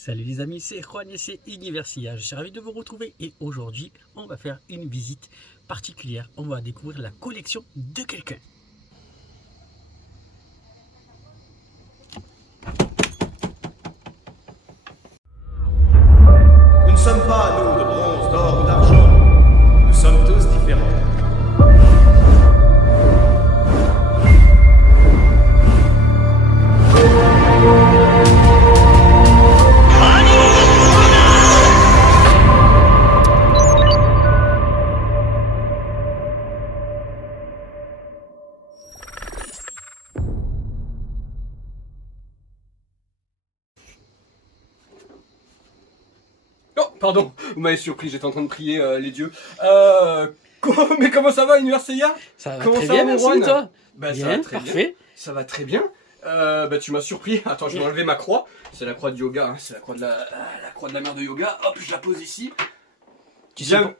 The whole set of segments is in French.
Salut les amis, c'est Juan et c'est Universia. Je suis ravi de vous retrouver et aujourd'hui, on va faire une visite particulière. On va découvrir la collection de quelqu'un. Nous ne sommes pas, nous, de bronze, d'or ou d'argent. Nous sommes tous différents. Oh, pardon, vous m'avez surpris, j'étais en train de prier les dieux. Mais comment ça va, Universia? Ça va Comment très ça bien, va, merci Juan? toi. Bah, Bien, ça va très parfait. bien. Ça va très bien. Tu m'as surpris. Attends, je vais enlever ma croix. C'est la croix de yoga, hein. C'est la croix de la croix de la mère de yoga. Hop, je la pose ici. Tu Bien.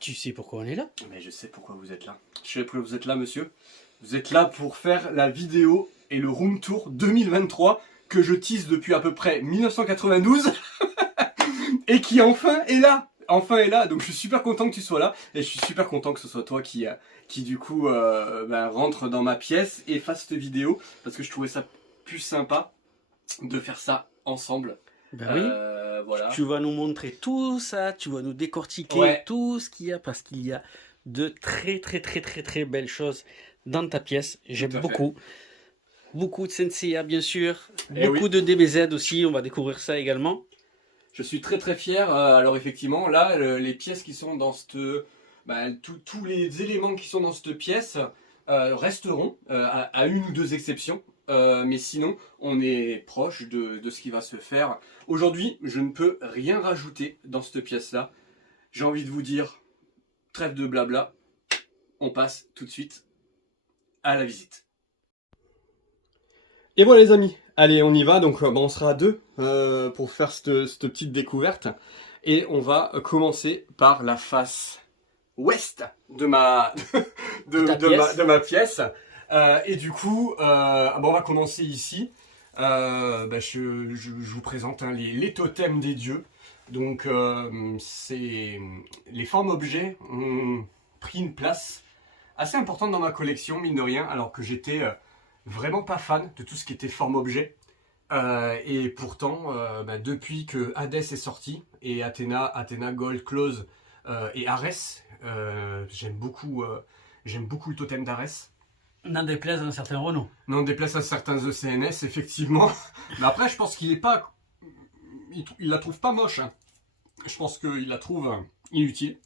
Tu sais pourquoi on est là? Mais je sais pourquoi vous êtes là. Je sais pourquoi vous êtes là, monsieur. Vous êtes là pour faire la vidéo et le room tour 2023 que je tease depuis à peu près 1992 et qui enfin est là. Enfin est là, donc je suis super content que tu sois là et je suis super content que ce soit toi qui du coup rentre dans ma pièce et fasse cette vidéo parce que je trouvais ça plus sympa de faire ça ensemble. Ben oui. Voilà. Tu vas nous montrer tout ça, tu vas nous décortiquer Ouais. tout ce qu'il y a parce qu'il y a de très belles choses dans ta pièce. J'aime Tout à beaucoup. Beaucoup de Senseiya bien sûr, Eh beaucoup oui. de DBZ aussi, on va découvrir ça également. Je suis très fier. Alors effectivement, là, les pièces qui sont dans cette, tous les éléments qui sont dans cette pièce resteront, à une ou deux exceptions. Mais sinon, on est proche de ce qui va se faire. Aujourd'hui, je ne peux rien rajouter dans cette pièce-là. J'ai envie de vous dire, trêve de blabla, on passe tout de suite à la visite. Et voilà les amis, allez on y va, donc on sera à deux pour faire cette petite découverte. Et on va commencer par la face ouest de ma, de ma pièce. Et du coup, on va commencer ici. Je vous présente les totems des dieux. Donc c'est les formes objets ont pris une place assez importante dans ma collection, mine de rien, alors que j'étais vraiment pas fan de tout ce qui était forme objet. Et pourtant, depuis que Hades est sorti, et Athéna, Gold, Close et Arès, j'aime beaucoup le totem d'Arès. N'en déplaise à un certain Renault. Non, déplace à certains ECNS, effectivement. Mais après, je pense qu'il est pas... Il la trouve pas moche. Hein. Je pense qu'il la trouve inutile.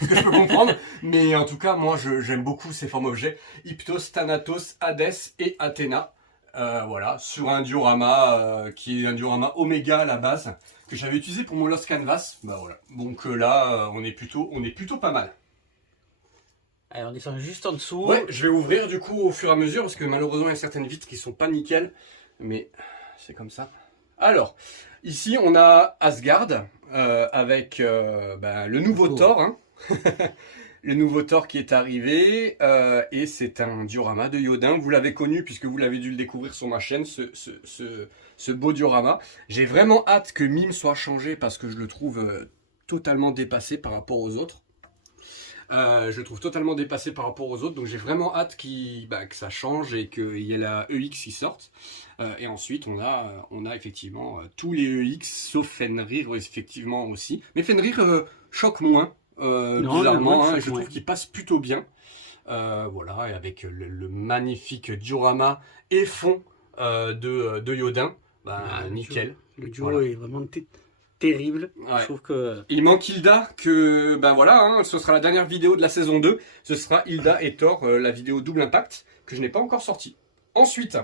Ce que je peux comprendre. Mais en tout cas, moi, j'aime beaucoup ces formes objets. Hyptos, Thanatos, Hades et Athéna. Voilà, sur un diorama qui est un diorama Oméga à la base, que j'avais utilisé pour mon Lost Canvas. Bah voilà. Donc là, on est plutôt pas mal. Allez, on descend juste en dessous. Ouais, je vais ouvrir du coup au fur et à mesure parce que malheureusement il y a certaines vitres qui sont pas nickel, mais c'est comme ça. Alors, ici on a Asgard avec le nouveau Thor, hein. Le nouveau Thor qui est arrivé et c'est un diorama de Yodin. Vous l'avez connu puisque vous l'avez dû le découvrir sur ma chaîne, ce beau diorama. J'ai vraiment hâte que Mime soit changé parce que je le trouve totalement dépassé par rapport aux autres. Je le trouve totalement dépassé par rapport aux autres, donc j'ai vraiment hâte que ça change et qu'il y ait la EX qui sorte. Et ensuite, on a effectivement tous les EX, sauf Fenrir, effectivement aussi. Mais Fenrir choque moins, bizarrement, hein, je trouve qu'il passe plutôt bien. Voilà, et avec le magnifique diorama et fond de Yodin, nickel. Le duo Voilà. est vraiment terrible. Ouais. Je trouve que... Il manque Hilda, que ce sera la dernière vidéo de la saison 2. Ce sera Hilda et Thor, la vidéo double impact, que je n'ai pas encore sortie. Ensuite,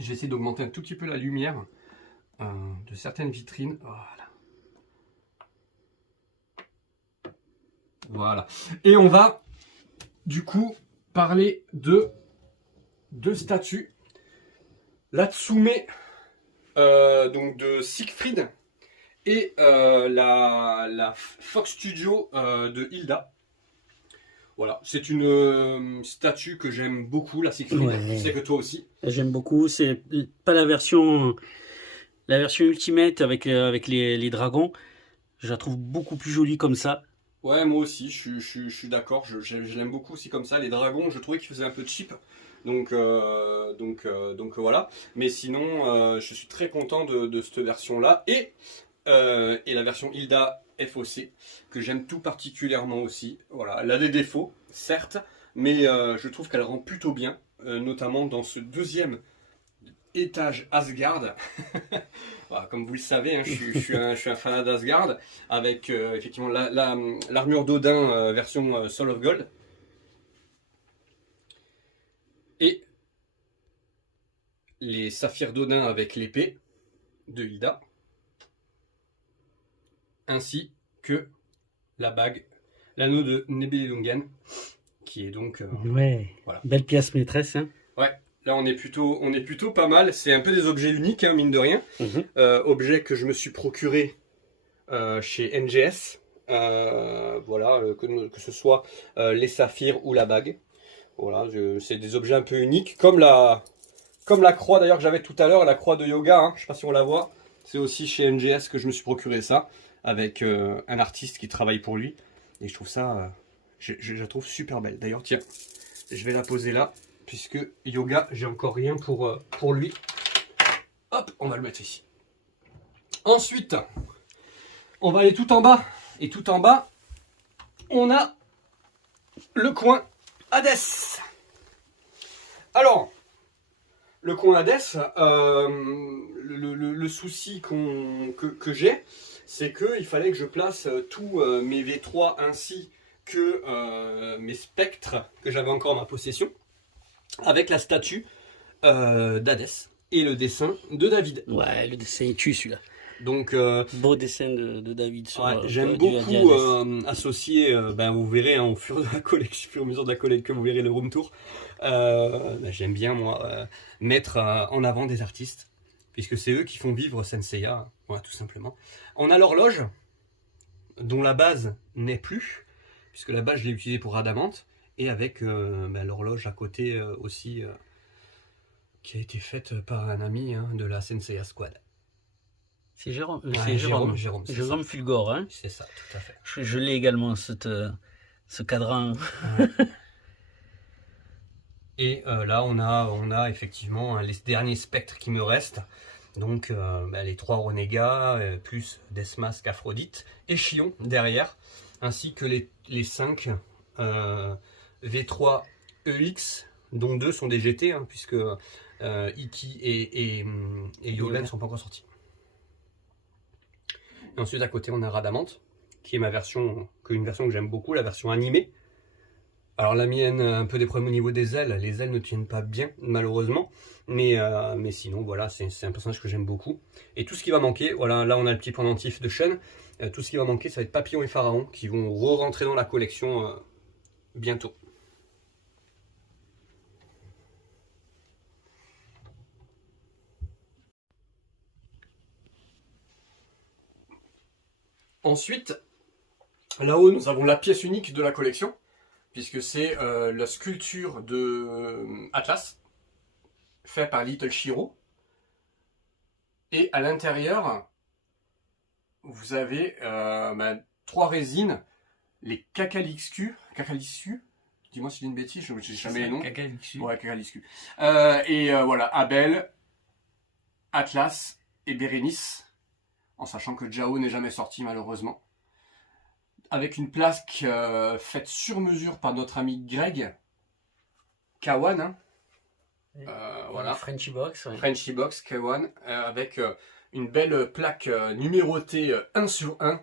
je vais essayer d'augmenter un tout petit peu la lumière de certaines vitrines. Voilà. Et on va, du coup, parler de deux statues. La Tsume, donc de Siegfried. Et la Fox Studio de Hilda. Voilà, c'est une statue que j'aime beaucoup, la Siegfried. Ouais. Je sais que toi aussi. J'aime beaucoup. C'est pas la version La version Ultimate avec les dragons, je la trouve beaucoup plus jolie comme ça. Ouais, moi aussi, je suis d'accord, je l'aime beaucoup aussi comme ça. Les dragons, je trouvais qu'ils faisaient un peu cheap, donc voilà. Mais sinon, je suis très content de cette version-là. Et la version Hilda FOC, que j'aime tout particulièrement aussi. Voilà, elle a des défauts, certes, mais je trouve qu'elle rend plutôt bien, notamment dans ce deuxième étage Asgard. Voilà, comme vous le savez, hein, je suis un fanat d'Asgard, avec effectivement l'armure d'Odin version Soul of Gold. Et les saphirs d'Odin avec l'épée de Hilda. Ainsi que la bague, l'anneau de Nibelungen, qui est donc... Ouais, voilà. Belle pièce maîtresse. Hein. Ouais, là on est plutôt pas mal. C'est un peu des objets uniques, hein, mine de rien. Objets que je me suis procuré chez NGS. Voilà, que ce soit les saphirs ou la bague. Voilà, c'est des objets un peu uniques. Comme la croix d'ailleurs que j'avais tout à l'heure, la croix de yoga, hein, je sais pas si on la voit. C'est aussi chez NGS que je me suis procuré ça, avec un artiste qui travaille pour lui. Et je trouve ça, je la trouve super belle. D'ailleurs, tiens, je vais la poser là, puisque yoga, j'ai encore rien pour lui. Hop, on va le mettre ici. Ensuite, on va aller tout en bas. Et tout en bas, on a le coin Hadès. Alors, le coin Hadès, le souci que j'ai, c'est qu'il fallait que je place tous mes V3 ainsi que mes spectres que j'avais encore en ma possession, avec la statue d'Hadès et le dessin de David. Ouais, le dessin est tue celui-là. Donc, beau dessin de David. J'aime beaucoup associer, vous verrez hein, au fur et à mesure de la collecte que vous verrez le room tour, j'aime bien moi mettre en avant des artistes, puisque c'est eux qui font vivre Senseiya, voilà, tout simplement. On a l'horloge, dont la base n'est plus, puisque la base je l'ai utilisée pour Adamante, et avec l'horloge à côté aussi, qui a été faite par un ami hein, de la Senseiya Squad. C'est Jérôme. Ouais, Jérôme Fulgore. Hein. C'est ça, tout à fait. Je l'ai également, ce cadran. Ouais. Et là, on a effectivement les derniers spectres qui me restent. Donc, les 3 renégats, plus Desmasque, Aphrodite et Chion derrière. Ainsi que les 5 V3 EX, dont 2 sont des GT, hein, puisque Iki et Yolen ne sont pas encore sortis. Et ensuite, à côté, on a Radamante, qui est une version que j'aime beaucoup, la version animée. Alors la mienne a un peu des problèmes au niveau des ailes, les ailes ne tiennent pas bien malheureusement, mais sinon voilà, c'est un personnage que j'aime beaucoup. Et tout ce qui va manquer, voilà, là on a le petit pendentif de Shen, tout ce qui va manquer ça va être Papillon et Pharaon qui vont re-rentrer dans la collection bientôt. Ensuite, là-haut nous avons la pièce unique de la collection, puisque c'est la sculpture de Atlas, faite par Little Shiro. Et à l'intérieur, vous avez 3 résines, les Cacalyxcu, dis-moi si j'ai une bêtise, je ne sais jamais les noms. Cacalyxcu. Ouais, Cacalyxcu. Voilà, Abel, Atlas et Bérénice, en sachant que Jao n'est jamais sorti malheureusement. Avec une plaque faite sur mesure par notre ami Greg Kawan, hein. Voilà. Frenchy Box. Ouais. Frenchy Box Kawan, avec une belle plaque numérotée 1 sur 1,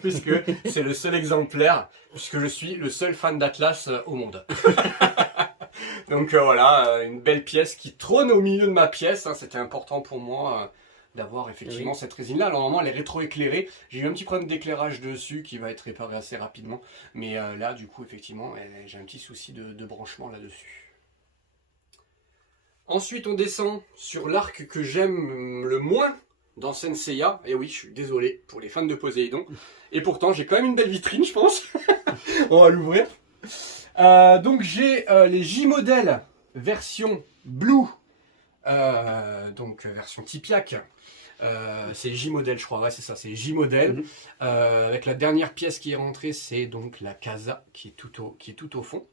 puisque c'est le seul exemplaire, puisque je suis le seul fan d'Atlas au monde. Donc voilà, une belle pièce qui trône au milieu de ma pièce, hein. C'était important pour moi d'avoir effectivement cette résine là. Alors normalement elle est rétro-éclairée, j'ai eu un petit problème d'éclairage dessus qui va être réparé assez rapidement, mais là du coup effectivement j'ai un petit souci de branchement là dessus. Ensuite on descend sur l'arc que j'aime le moins dans Senseiya, et oui je suis désolé pour les fans de Poséidon, et pourtant j'ai quand même une belle vitrine je pense. On va l'ouvrir. Donc j'ai les J-Model version Blue, donc version Tipiak, C'est J-Model, je crois. Ouais, c'est ça, c'est J-Model. Avec la dernière pièce qui est rentrée, c'est donc la Casa qui est tout au fond.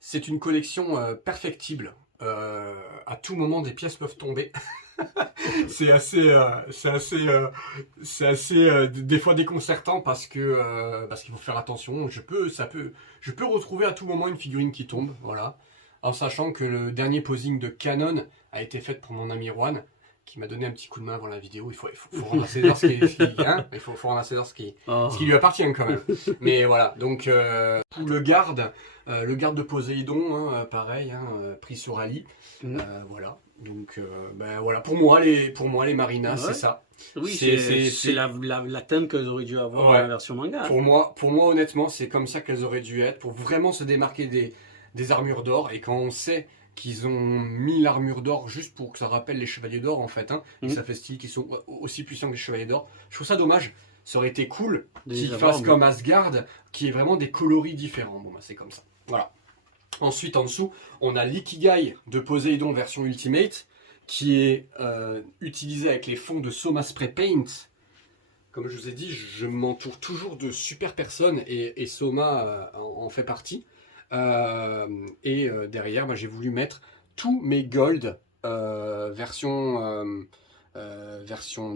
C'est une collection perfectible. À tout moment, des pièces peuvent tomber. C'est assez des fois déconcertant parce qu'il faut faire attention. Je peux retrouver à tout moment une figurine qui tombe, voilà. En sachant que le dernier posing de Canon a été fait pour mon ami Juan, qui m'a donné un petit coup de main avant la vidéo. Il faut rendre à César ce faut rendre à César ce qui lui appartient quand même. Mais voilà, donc pour le garde de Poséidon, hein, pareil, hein, pris sur Ali. Voilà. Donc voilà, pour moi les Marinas, c'est ça. Oui, c'est la teinte qu'elles auraient dû avoir dans la version manga. Pour moi honnêtement, c'est comme ça qu'elles auraient dû être, pour vraiment se démarquer des armures d'or. Et quand on sait qu'ils ont mis l'armure d'or juste pour que ça rappelle les chevaliers d'or en fait, hein, et ça fait style qu'ils sont aussi puissants que les chevaliers d'or. Je trouve ça dommage. Ça aurait été cool qu'ils fassent comme Asgard, qui est vraiment des coloris différents. Bon, bah, c'est comme ça. Voilà. Ensuite, en dessous, on a l'Ikigai de Poséidon version Ultimate, qui est utilisé avec les fonds de Soma Spray Paint. Comme je vous ai dit, je m'entoure toujours de super personnes, et Soma en fait partie. Derrière, j'ai voulu mettre tous mes gold version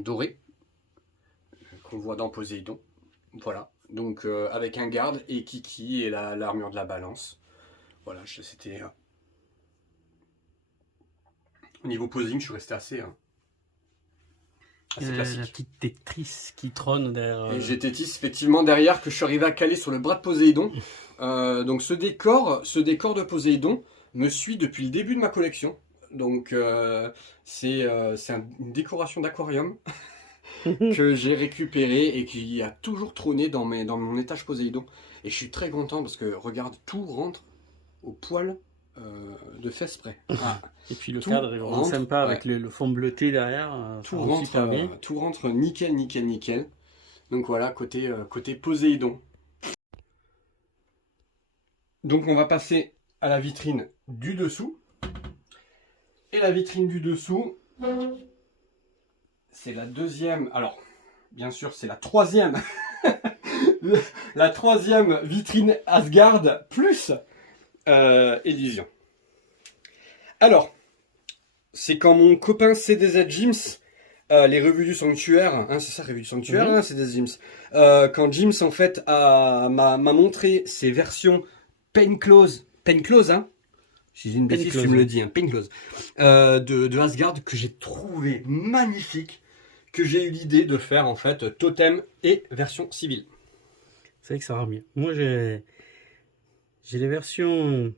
dorée qu'on voit dans Poséidon. Voilà, donc avec un garde et Kiki et l'armure de la balance. Voilà, c'était au niveau posing, je suis resté assez classique. La petite Tetris qui trône derrière. Et j'ai Tétis effectivement derrière que je suis arrivé à caler sur le bras de Poséidon. Donc ce décor de Poséidon me suit depuis le début de ma collection. Donc c'est une décoration d'aquarium que j'ai récupéré et qui a toujours trôné dans mon étage Poséidon. Et je suis très content parce que regarde, tout rentre au poil de fesses près. Et puis le cadre est vraiment sympa avec le fond bleuté derrière. Tout rentre nickel. Donc voilà, côté Poséidon. Donc on va passer à la vitrine du dessous. Et la vitrine du dessous, c'est la deuxième. Alors, bien sûr, c'est la troisième. La troisième vitrine Asgard plus édition. Alors, c'est quand mon copain CDZ Gyms, les revues du sanctuaire, hein, c'est ça, revues du sanctuaire, hein, CDZ Gyms. Quand Gyms en fait m'a montré ses versions Penclose, hein. Si j'ai une bêtise, tu me le dis, hein, Penclose, de Asgard, que j'ai trouvé magnifique, que j'ai eu l'idée de faire en fait totem et version civile. C'est vrai que ça rend bien. Moi j'ai les versions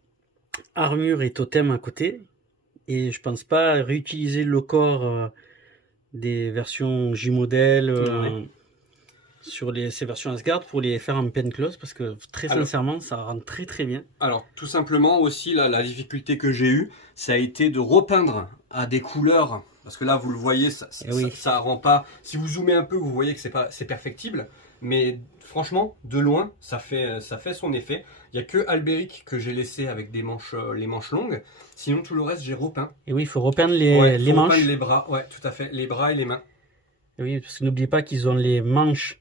armure et totem à côté, et je pense pas réutiliser le corps des versions J-Model sur ces versions Asgard pour les faire en Penclose, parce que très sincèrement ça rend très très bien. Alors tout simplement aussi la difficulté que j'ai eue, ça a été de repeindre à des couleurs, parce que là vous le voyez, ça rend pas, si vous zoomez un peu vous voyez que c'est perfectible, mais franchement de loin ça fait son effet. Il n'y a que Albéric que j'ai laissé avec les manches longues, sinon tout le reste j'ai repeint. Et oui, il faut repeindre les manches. Repeindre les bras, ouais tout à fait, les bras et les mains. Et oui, parce que n'oubliez pas qu'ils ont les manches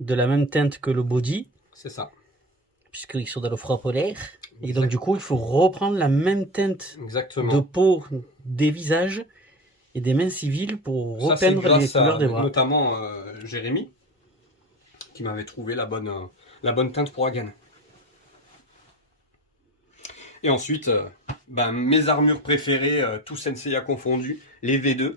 de la même teinte que le body. C'est ça. Puisqu'ils sont dans le froid polaire. Et donc du coup, il faut reprendre la même teinte de peau des visages et des mains civiles pour repeindre les couleurs des bras. Notamment Jérémy, qui m'avait trouvé la bonne teinte pour Hagen. Et ensuite, mes armures préférées, tout Senseiya confondu, les V2.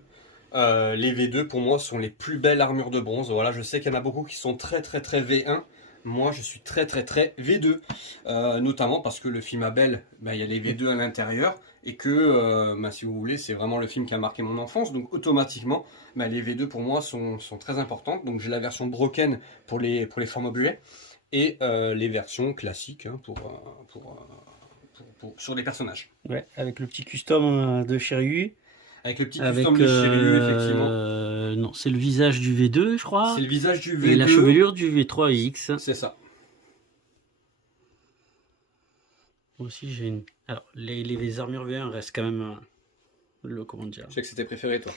Les V2 pour moi sont les plus belles armures de bronze. Voilà, je sais qu'il y en a beaucoup qui sont très très très V1. Moi je suis très très très V2. Notamment parce que le film Abel, il y a les V2 à l'intérieur. Et que si vous voulez, c'est vraiment le film qui a marqué mon enfance. Donc automatiquement, les V2 pour moi sont très importantes. Donc j'ai la version broken pour les formats buets. Et les versions classiques hein, sur les personnages. Ouais, avec le petit custom de Shiryu. Avec le petit custom de Shiryu, effectivement. Non, c'est le visage du V2, je crois. C'est le visage du V2. Et la chevelure du V3X. C'est ça. Moi aussi, j'ai une... Alors, les armures V1 restent quand même comment dire. Je sais que c'était préféré, toi.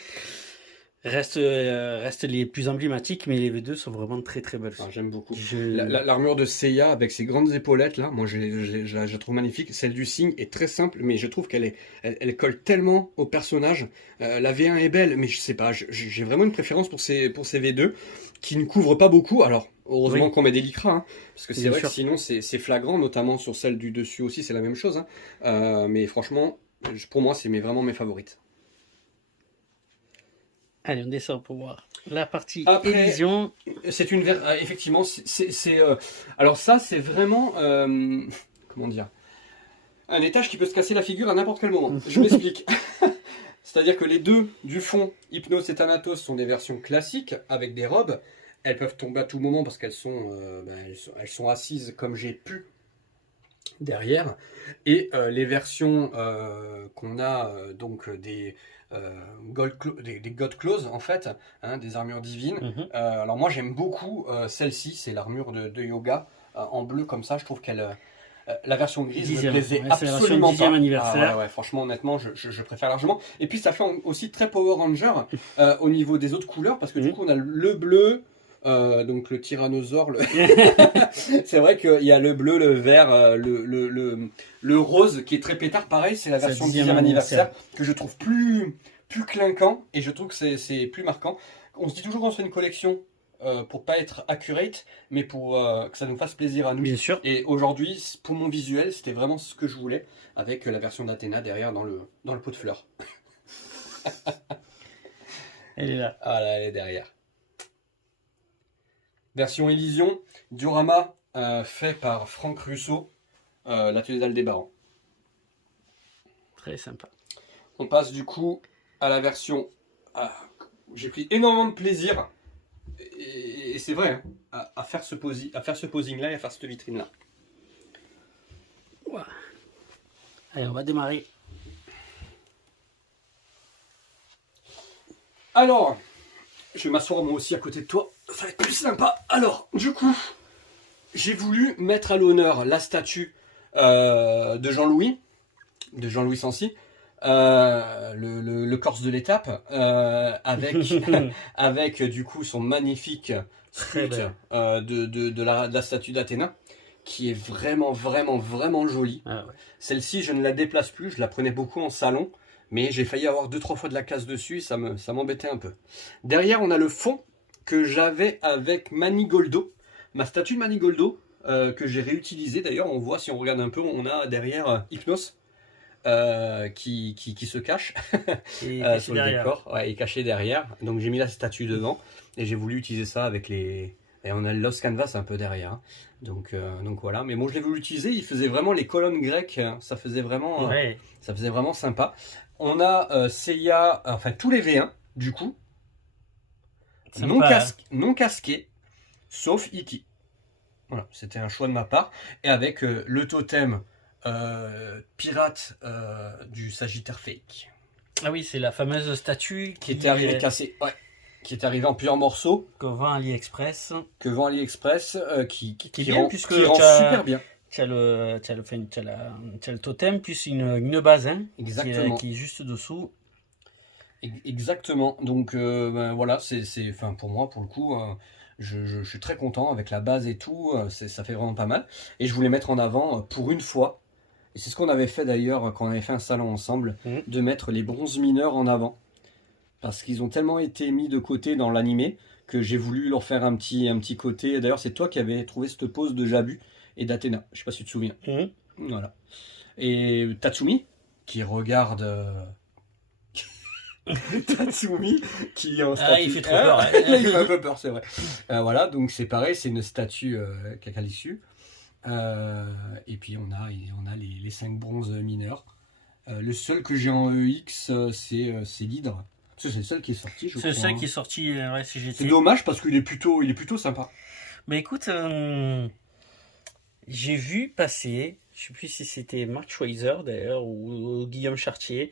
restent les plus emblématiques, mais les V2 sont vraiment très très belles. Ah, j'aime beaucoup. Je- L'armure de Seiya avec ses grandes épaulettes, là, moi je la trouve magnifique. Celle du Signe est très simple, mais je trouve elle colle tellement au personnage. La V1 est belle, mais je sais pas, j'ai vraiment une préférence pour ces V2 qui ne couvrent pas beaucoup. Alors, heureusement Oui. qu'on met des lycras, hein, parce que c'est Bien vrai sûr. que sinon c'est flagrant, notamment sur celle du dessus aussi, c'est la même chose. Hein. Mais franchement, pour moi, c'est vraiment mes favorites. Allez, on descend pour voir la partie Après- Élysion. C'est une effectivement, alors ça, c'est vraiment comment dire, un étage qui peut se casser la figure à n'importe quel moment. Je m'explique. C'est-à-dire que les deux du fond, Hypnos et Thanatos, sont des versions classiques avec des robes. Elles peuvent tomber à tout moment parce qu'elles elles sont assises comme j'ai pu derrière. Et les versions qu'on a donc des God Claws en fait, hein, des armures divines. Mhm. Alors moi j'aime beaucoup celle-ci, c'est l'armure de yoga en bleu comme ça. Je trouve qu'elle la version grise me 10e, plaisait ouais, c'est la version absolument 10e pas. anniversaire. Ah ouais, franchement, honnêtement, je préfère largement. Et puis ça fait aussi très Power Ranger au niveau des autres couleurs, parce que du Mhm. coup on a le bleu, donc le tyrannosaure. C'est vrai qu'il y a le bleu, le vert, le rose qui est très pétard. Pareil, c'est la C'est version le 10e 10e anniversaire que je trouve plus clinquant et je trouve que c'est plus marquant. On se dit toujours qu'on se fait une collection pour pas être accurate, mais pour que ça nous fasse plaisir à nous. Bien sûr. Et aujourd'hui, pour mon visuel, c'était vraiment ce que je voulais, avec la version d'Athéna derrière dans le pot de fleurs. Elle est là. Ah là, elle est derrière. Version Élysion, diorama fait par Franck Russo, l'atelier d'Aldébaran. Très sympa. On passe du coup à la version... j'ai pris énormément de plaisir, et c'est vrai, hein, à faire ce posing-là et à faire cette vitrine-là. Ouah. Allez, on va démarrer. Alors, je vais m'asseoir moi aussi à côté de toi, ça va être plus sympa. Alors, du coup, j'ai voulu mettre à l'honneur la statue de Jean-Louis Sancy, le Corse de l'étape, avec, avec du coup son magnifique Très sculpte belle. de la statue d'Athéna, qui est vraiment, vraiment, vraiment jolie. Ah ouais. Celle-ci, je ne la déplace plus, je la prenais beaucoup en salon, mais j'ai failli avoir 2-3 fois de la casse dessus, ça m'embêtait un peu. Derrière, on a le fond que j'avais avec Manigoldo, ma statue de Manigoldo, que j'ai réutilisée d'ailleurs. On voit, si on regarde un peu, on a derrière Hypnos qui se cache Et sur le décor, ouais, et caché derrière. Donc j'ai mis la statue devant et j'ai voulu utiliser ça avec les... Et on a le Lost Canvas un peu derrière. Hein. Donc voilà. Mais bon, je l'ai voulu utiliser. Il faisait vraiment les colonnes grecques. Hein. Ça faisait vraiment sympa. On a Seiya, enfin tous les V1 du coup, Sympa, non casqués, sauf Iki. Voilà, c'était un choix de ma part. Et avec le totem pirate du Sagittaire Fake. Ah oui, c'est la fameuse statue Qui était arrivé cassé. Ouais. Qui est arrivé en plusieurs morceaux. qu'on vend à AliExpress. Que vend AliExpress. Qui est bien, puisque qui rend super bien. Tu as le totem, plus une base, hein, Exactement. qui est juste dessous. Exactement. Donc voilà, enfin, pour moi, pour le coup, je suis très content avec la base et tout. Ça fait vraiment pas mal. Et je voulais mettre en avant pour une fois. Et c'est ce qu'on avait fait d'ailleurs quand on avait fait un salon ensemble, de mettre les bronzes mineurs en avant. Parce qu'ils ont tellement été mis de côté dans l'animé que j'ai voulu leur faire un petit côté. D'ailleurs, c'est toi qui avais trouvé cette pose de Jabu et d'Athéna. Je sais pas si tu te souviens. Voilà. Et Tatsumi, qui regarde... Tatsumi, qui est en statue... il fait trop peur. Hein. Il fait un peu peur, c'est vrai. Voilà, donc c'est pareil, c'est une statue Kakalissu. Et puis on a les 5 bronzes mineurs. Le seul que j'ai en EX, c'est l'hydre. C'est le seul qui est sorti, je crois. C'est ça qui est sorti, ouais, CGT. C'est dommage parce qu'il est plutôt sympa. Mais écoute, j'ai vu passer, je sais plus si c'était Mark Schweizer d'ailleurs ou Guillaume Chartier,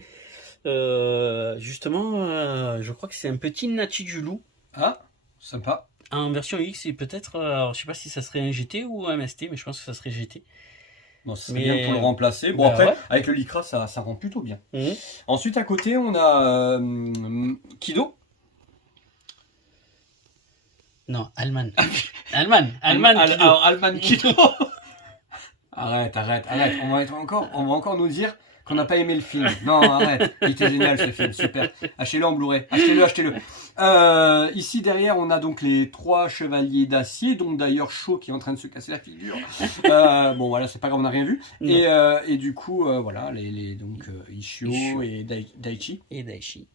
justement, je crois que c'est un petit Nachi du loup. Ah, sympa. En version X, et peut-être, alors, je sais pas si ça serait un GT ou un MST, mais je pense que ça serait GT. Bon, ça serait bien pour le remplacer. Bon, Bah après, ouais. avec le Lycra, ça rend plutôt bien. Mmh. Ensuite, à côté, on a Kido. Non, Alman. Alman Kilo. Alors, Alman Kilo. Arrête. On va encore nous dire qu'on n'a pas aimé le film. Non, arrête. Il était génial ce film, super. Achetez-le en Blu-ray. Achetez-le. Ici derrière, on a donc les 3 chevaliers d'acier, dont d'ailleurs Shaw qui est en train de se casser la figure. Bon voilà, c'est pas grave, on n'a rien vu. Et du coup, voilà, donc Ishio et Daichi. Et Daichi.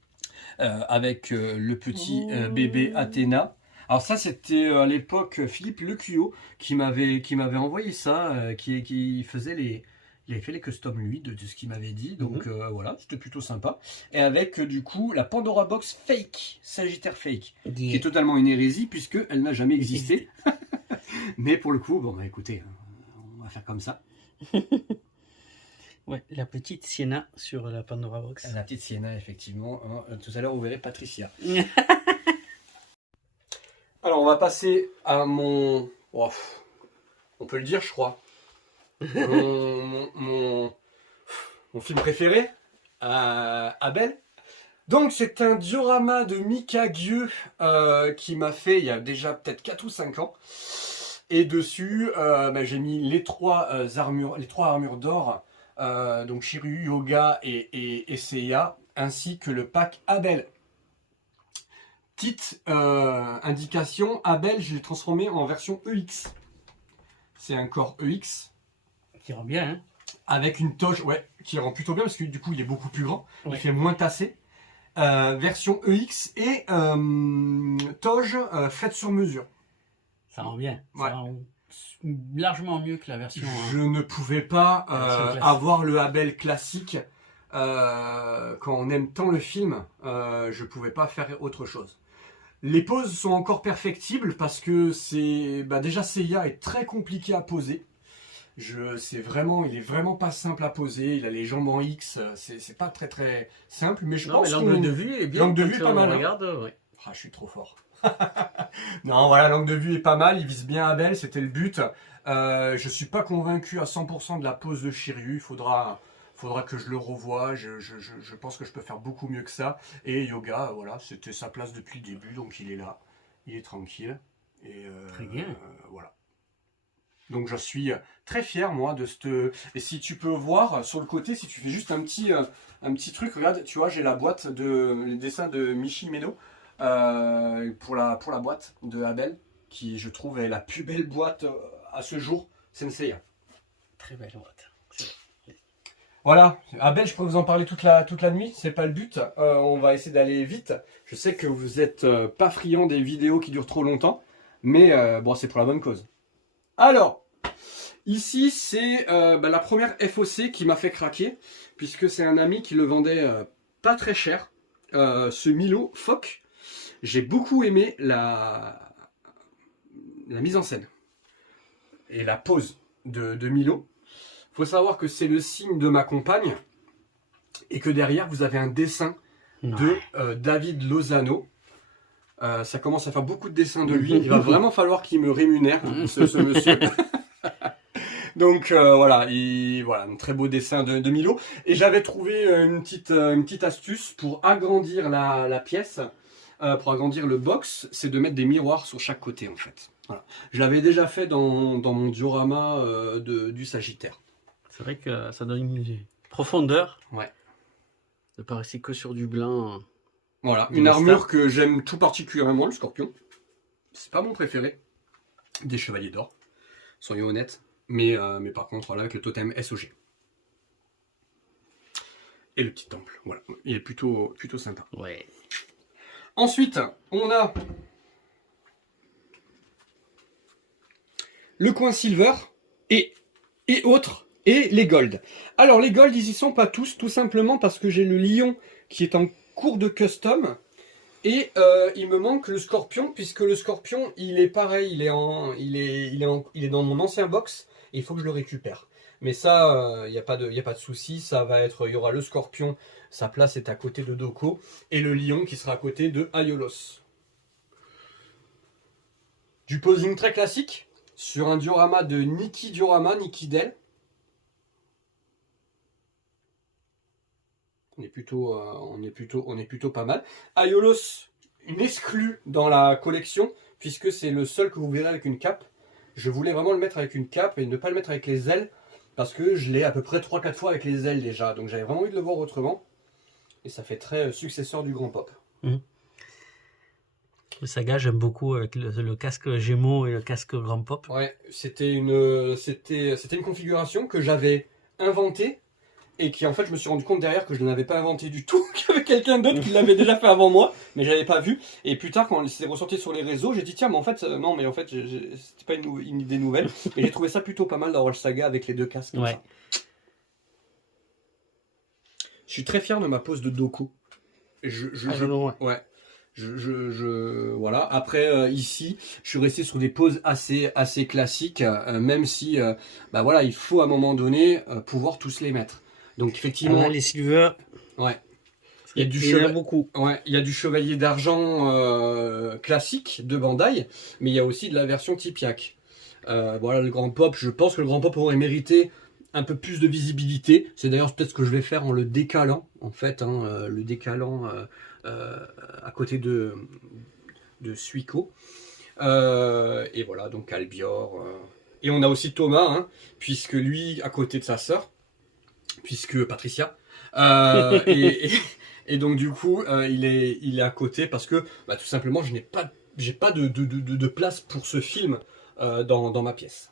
Avec le petit bébé Athéna. Alors ça c'était à l'époque Philippe Lecuyot qui m'avait envoyé ça, qui faisait il avait fait les customs lui de ce qu'il m'avait dit, donc voilà, c'était plutôt sympa. Et avec du coup la Pandora Box fake, Sagittaire fake, qui est totalement une hérésie puisque elle n'a jamais existé. Mais pour le coup, bon bah écoutez, on va faire comme ça. Ouais, la petite Sienna sur la Pandora Box. La petite Sienna effectivement. Hein. Tout à l'heure vous verrez Patricia. Alors on va passer à mon... Oh, on peut le dire je crois. Mon film préféré, Abel. Donc c'est un diorama de Mika Gieux qui m'a fait il y a déjà peut-être 4 ou 5 ans. Et dessus j'ai mis les 3 armures d'or, donc Shiryu, Yoga et Seiya, ainsi que le pack Abel. Petite indication, Abel, je l'ai transformé en version EX. C'est un corps EX. Qui rend bien, hein. Avec une toge, ouais, qui rend plutôt bien parce que du coup il est beaucoup plus grand. Ouais. Il fait moins tassé. Version EX et toge faite sur mesure. Ça rend bien. Ouais. Ça rend largement mieux que la version... Je ne pouvais pas avoir le Abel classique. Quand on aime tant le film, je ne pouvais pas faire autre chose. Les poses sont encore perfectibles parce que c'est déjà Seiya est très compliqué à poser. Il est vraiment pas simple à poser. Il a les jambes en X, c'est pas très très simple, mais je pense que l'angle de vue est bien. L'angle de vue est pas mal. Regarde, ouais. Ah, je suis trop fort. Non, voilà, l'angle de vue est pas mal. Il vise bien Abel, c'était le but. Je suis pas convaincu à 100% de la pose de Shiryu. Il faudra que je le revoie. Je pense que je peux faire beaucoup mieux que ça. Et Yoga, voilà, c'était sa place depuis le début, donc il est là, il est tranquille. Et très bien. Voilà. Donc je suis très fier moi de cette... Et si tu peux voir sur le côté, si tu fais juste un petit truc, regarde, tu vois, j'ai la boîte les dessins de Michi Medo pour la boîte de Abel, qui je trouve est la plus belle boîte à ce jour, Senseiya. Très belle boîte. Voilà, Abel, je peux vous en parler toute la nuit, c'est pas le but. On va essayer d'aller vite. Je sais que vous êtes pas friand des vidéos qui durent trop longtemps, mais bon, c'est pour la bonne cause. Alors, ici, c'est la première FOC qui m'a fait craquer, puisque c'est un ami qui le vendait pas très cher, ce Milo Fock. J'ai beaucoup aimé la mise en scène et la pose de Milo. Il faut savoir que c'est le signe de ma compagne et que derrière, vous avez un dessin de David Lozano. Ça commence à faire beaucoup de dessins de lui. Il va vraiment falloir qu'il me rémunère, ce monsieur. Donc voilà, un très beau dessin de Milo. Et j'avais trouvé une petite astuce pour agrandir la pièce, pour agrandir le box, c'est de mettre des miroirs sur chaque côté en fait. Voilà. Je l'avais déjà fait dans mon diorama du Sagittaire. C'est vrai que ça donne une profondeur. Ouais. Ça paraissait que sur du blanc. Voilà, une armure que j'aime tout particulièrement, le Scorpion. C'est pas mon préféré des Chevaliers d'Or, soyons honnêtes. Mais par contre, là, avec le totem SOG. Et le petit temple, voilà. Il est plutôt sympa. Ouais. Ensuite, on a le coin silver et autres. Et les gold. Alors les gold, ils y sont pas tous, tout simplement parce que j'ai le lion qui est en cours de custom. Et il me manque le scorpion, puisque le scorpion, il est pareil, il est dans mon ancien box, et il faut que je le récupère. Mais ça, il n'y a pas de souci, il y aura le scorpion, sa place est à côté de Doko, et le lion qui sera à côté de Aiolos. Du posing très classique, sur un diorama de Nikki Del. On est plutôt pas mal. Aiolos, une exclue dans la collection, puisque c'est le seul que vous verrez avec une cape. Je voulais vraiment le mettre avec une cape et ne pas le mettre avec les ailes, parce que je l'ai à peu près 3-4 fois avec les ailes déjà. Donc j'avais vraiment envie de le voir autrement. Et ça fait très successeur du Grand Pop. Le Saga, j'aime beaucoup avec le casque Gémeaux et le casque Grand Pop. Ouais, c'était une configuration que j'avais inventée et qui en fait je me suis rendu compte derrière que je ne l'avais pas inventée du tout, qu'il y avait quelqu'un d'autre qui l'avait déjà fait avant moi, mais je l'avais pas vu. Et plus tard quand c'est ressorti sur les réseaux, j'ai dit tiens mais en fait non mais en fait c'était pas une idée nouvelle et j'ai trouvé ça plutôt pas mal d'avoir le Saga avec les deux casques. Comme ça. Je suis très fier de ma pose de Dooku. Ouais. Voilà. Après ici, je suis resté sur des poses assez classiques, même si bah voilà, il faut à un moment donné pouvoir tous les mettre. Donc effectivement, les Silver. Ouais. Il y a beaucoup. Ouais, il y a du Chevalier d'Argent classique de Bandai, mais il y a aussi de la version Tipiak. Voilà, le Grand Pop. Je pense que le Grand Pop aurait mérité un peu plus de visibilité. C'est d'ailleurs peut-être ce que je vais faire en le décalant, en fait, le décalant à côté de Suico. Et voilà, donc Albior. Et on a aussi Thomas, hein, puisque lui, à côté de sa sœur, puisque Patricia. Et donc du coup, il est à côté parce que bah, tout simplement, j'ai pas de place pour ce film dans ma pièce.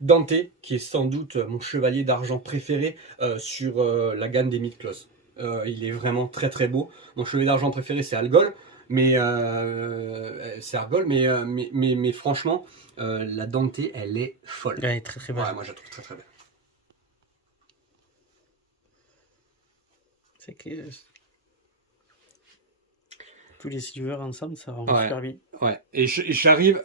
Dante, qui est sans doute mon chevalier d'argent préféré sur la gamme des Mid-Close. Il est vraiment très très beau. Mon chevalier d'argent préféré c'est Algol, mais franchement, la Dante, elle est folle. Elle est très très belle. Ouais, moi je la trouve très très belle. C'est que tous les Silver ensemble, ça rend super bien. Ouais, et j'arrive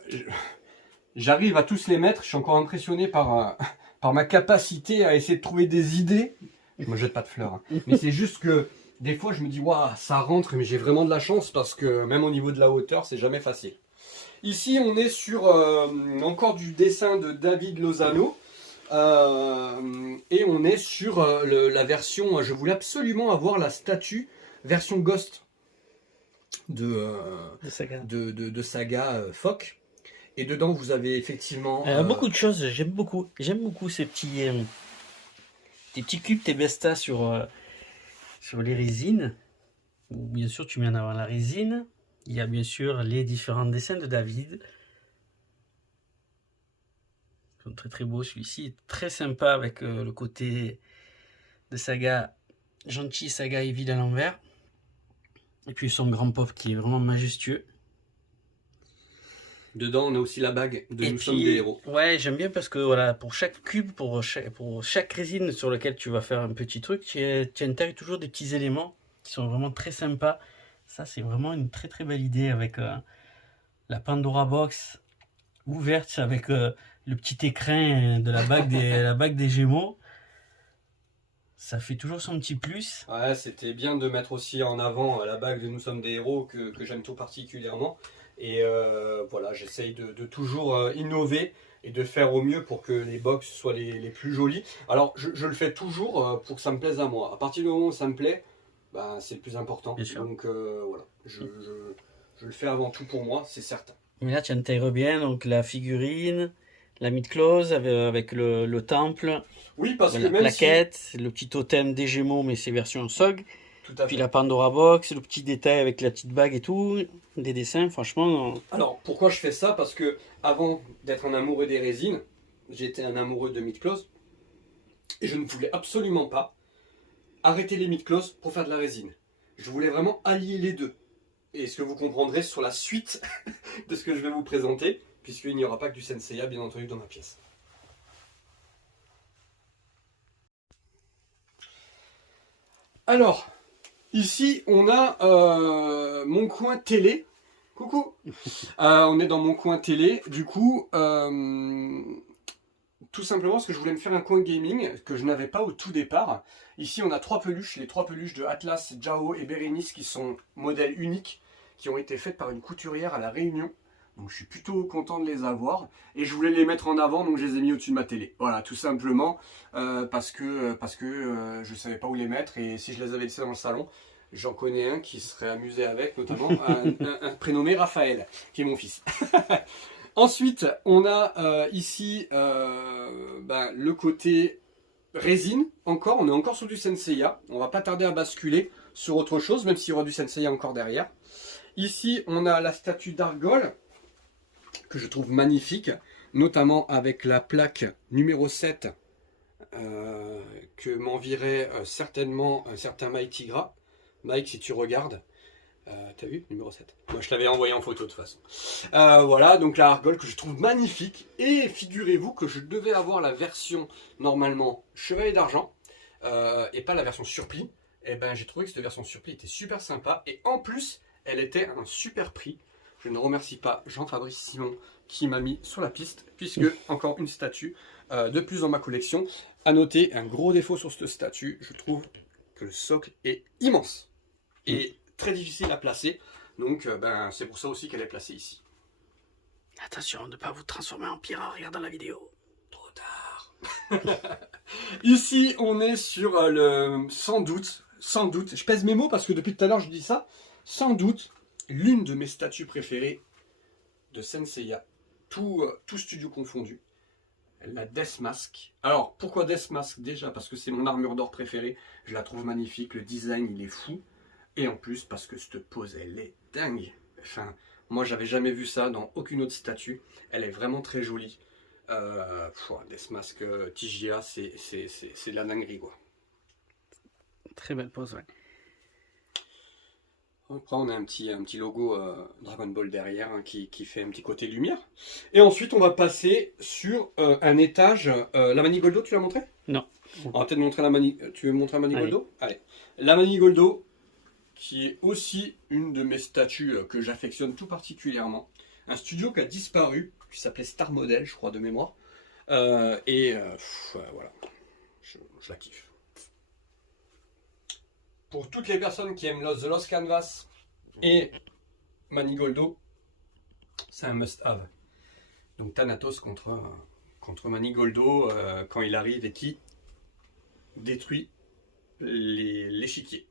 à tous les mettre. Je suis encore impressionné par ma capacité à essayer de trouver des idées. Je me jette pas de fleurs, hein. Mais c'est juste que des fois je me dis waouh, ça rentre, mais j'ai vraiment de la chance parce que même au niveau de la hauteur, c'est jamais facile. Ici, on est sur encore du dessin de David Lozano. Et on est sur la version, je voulais absolument avoir la statue version Ghost de Saga Fock. Et dedans vous avez effectivement beaucoup de choses. J'aime beaucoup ces petits cubes Tebesta sur les résines. Bien sûr tu mets en avant la résine. Il y a bien sûr les différents dessins de David. Très très beau, celui-ci est très sympa avec le côté de Saga gentil, Saga Evil à l'envers, et puis son Grand Pop qui est vraiment majestueux. Dedans on a aussi la bague de Nous sommes des héros. Ouais, j'aime bien parce que voilà, pour chaque cube, pour chaque résine sur laquelle tu vas faire un petit truc, tu intègres toujours des petits éléments qui sont vraiment très sympas. Ça c'est vraiment une très très belle idée avec la Pandora Box ouverte avec le petit écrin de la bague des Gémeaux. Ça fait toujours son petit plus. Ouais, c'était bien de mettre aussi en avant la bague de Nous sommes des héros que j'aime tout particulièrement. Et voilà, j'essaye de toujours innover et de faire au mieux pour que les box soient les plus jolies. Alors, je le fais toujours pour que ça me plaise à moi. À partir du moment où ça me plaît, bah, c'est le plus important. Bien sûr. Donc voilà, je le fais avant tout pour moi, c'est certain. Mais là, tu intègres bien donc la figurine, la Mid-Close avec le temple, oui, parce que la même plaquette, le petit totem des Gémeaux, mais c'est version SOG. Tout à fait. Puis la Pandora Box, le petit détail avec la petite bague et tout, des dessins, franchement. Alors, pourquoi je fais ça? Parce que avant d'être un amoureux des résines, j'étais un amoureux de Mid-Close. Et je ne voulais absolument pas arrêter les Mid-Close pour faire de la résine. Je voulais vraiment allier les deux. Et ce que vous comprendrez sur la suite de ce que je vais vous présenter, puisqu'il n'y aura pas que du Senseiya, bien entendu, dans ma pièce. Alors, ici, on a mon coin télé. Coucou. On est dans mon coin télé. Du coup, tout simplement parce que je voulais me faire un coin gaming que je n'avais pas au tout départ. Ici, on a trois peluches. Les trois peluches de Atlas, Jao et Bérénice qui sont modèles uniques, qui ont été faites par une couturière à La Réunion. Donc je suis plutôt content de les avoir. Et je voulais les mettre en avant, donc je les ai mis au-dessus de ma télé. Voilà, tout simplement parce que je ne savais pas où les mettre. Et si je les avais laissés dans le salon, J'en connais un qui serait amusé avec, notamment un prénommé Raphaël, qui est mon fils. Ensuite, on a ici le côté résine, encore. On est encore sur du Senseiya. On va pas tarder à basculer sur autre chose, même s'il y aura du Senseiya encore derrière. Ici, on a la statue d'Argol, que je trouve magnifique, notamment avec la plaque numéro 7, que m'envierait certainement un certain Mike Tigra. Mike, si tu regardes, t'as vu, numéro 7. Moi, je l'avais envoyé en photo de toute façon. Voilà, donc la Argol que je trouve magnifique. Et figurez-vous que je devais avoir la version, normalement, Chevalier d'Argent, et pas la version Surplis. Et ben, j'ai trouvé que cette version Surplis était super sympa. Et en plus, elle était à un super prix. Je ne remercie pas Jean-Fabrice Simon qui m'a mis sur la piste, puisque encore une statue de plus dans ma collection. À noter, un gros défaut sur cette statue, je trouve que le socle est immense et très difficile à placer. Donc c'est pour ça aussi qu'elle est placée ici. Attention de ne pas vous transformer en pirate en regardant la vidéo. Trop tard. Ici, on est sur le sans doute, je pèse mes mots parce que depuis tout à l'heure je dis ça, sans doute l'une de mes statues préférées de Senseiya, tout studio confondu, la Death Mask. Alors, pourquoi Death Mask? Déjà parce que c'est mon armure d'or préférée, je la trouve magnifique, le design il est fou, et en plus parce que cette pose elle est dingue. Enfin, moi j'avais jamais vu ça dans aucune autre statue, elle est vraiment très jolie. Death Mask TGA, c'est de la dinguerie quoi. Très belle pose, ouais. Après, on a un petit logo Dragon Ball derrière qui fait un petit côté lumière. Et ensuite, on va passer sur un étage. La Manigoldo, tu l'as montré? Non. On va peut-être montrer Tu veux montrer la Manigoldo? Allez. La Manigoldo, qui est aussi une de mes statues que j'affectionne tout particulièrement. Un studio qui a disparu, qui s'appelait Star Model, je crois, de mémoire. Voilà. Je la kiffe. Pour toutes les personnes qui aiment The Lost Canvas et Manigoldo, c'est un must-have. Donc Thanatos contre Manigoldo quand il arrive et qui détruit l'échiquier.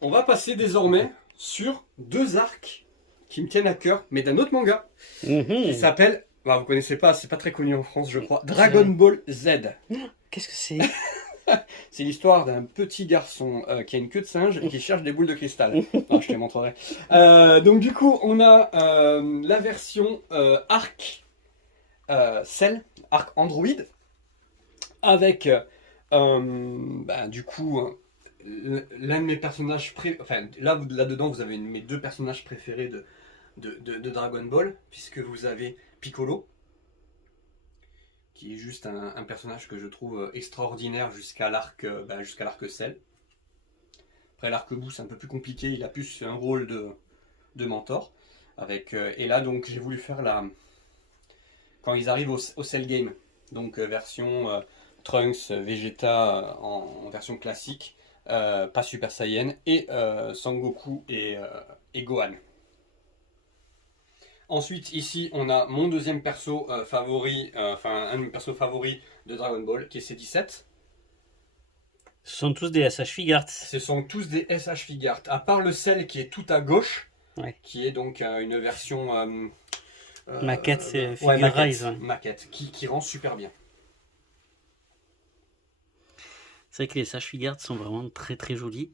On va passer désormais sur deux arcs qui me tiennent à cœur, mais d'un autre manga qui s'appelle, vous connaissez pas, c'est pas très connu en France je crois, Dragon Ball Z. Qu'est-ce que c'est? C'est l'histoire d'un petit garçon qui a une queue de singe et qui cherche des boules de cristal. Non, je te les montrerai. Donc du coup, on a la version Arc Cell, Arc Android, avec du coup l'un de mes personnages là-dedans vous avez mes deux personnages préférés de Dragon Ball, puisque vous avez Piccolo, qui est juste un personnage que je trouve extraordinaire jusqu'à l'arc Cell. Après l'arc bout c'est un peu plus compliqué, il a plus un rôle de mentor. Et là donc j'ai voulu faire quand ils arrivent au Cell Game, donc version Trunks, Vegeta en version classique, pas Super Saiyan, et Sangoku et Gohan. Ensuite, ici, on a mon deuxième perso favori, un de mes persos favoris de Dragon Ball, qui est C17. Ce sont tous des SH Figuarts. Ce sont tous des SH Figuarts, à part le Cell qui est tout à gauche, qui est donc une version... maquette, c'est Figure-Rise. Maquette, qui rend super bien. C'est vrai que les SH Figuarts sont vraiment très très jolis.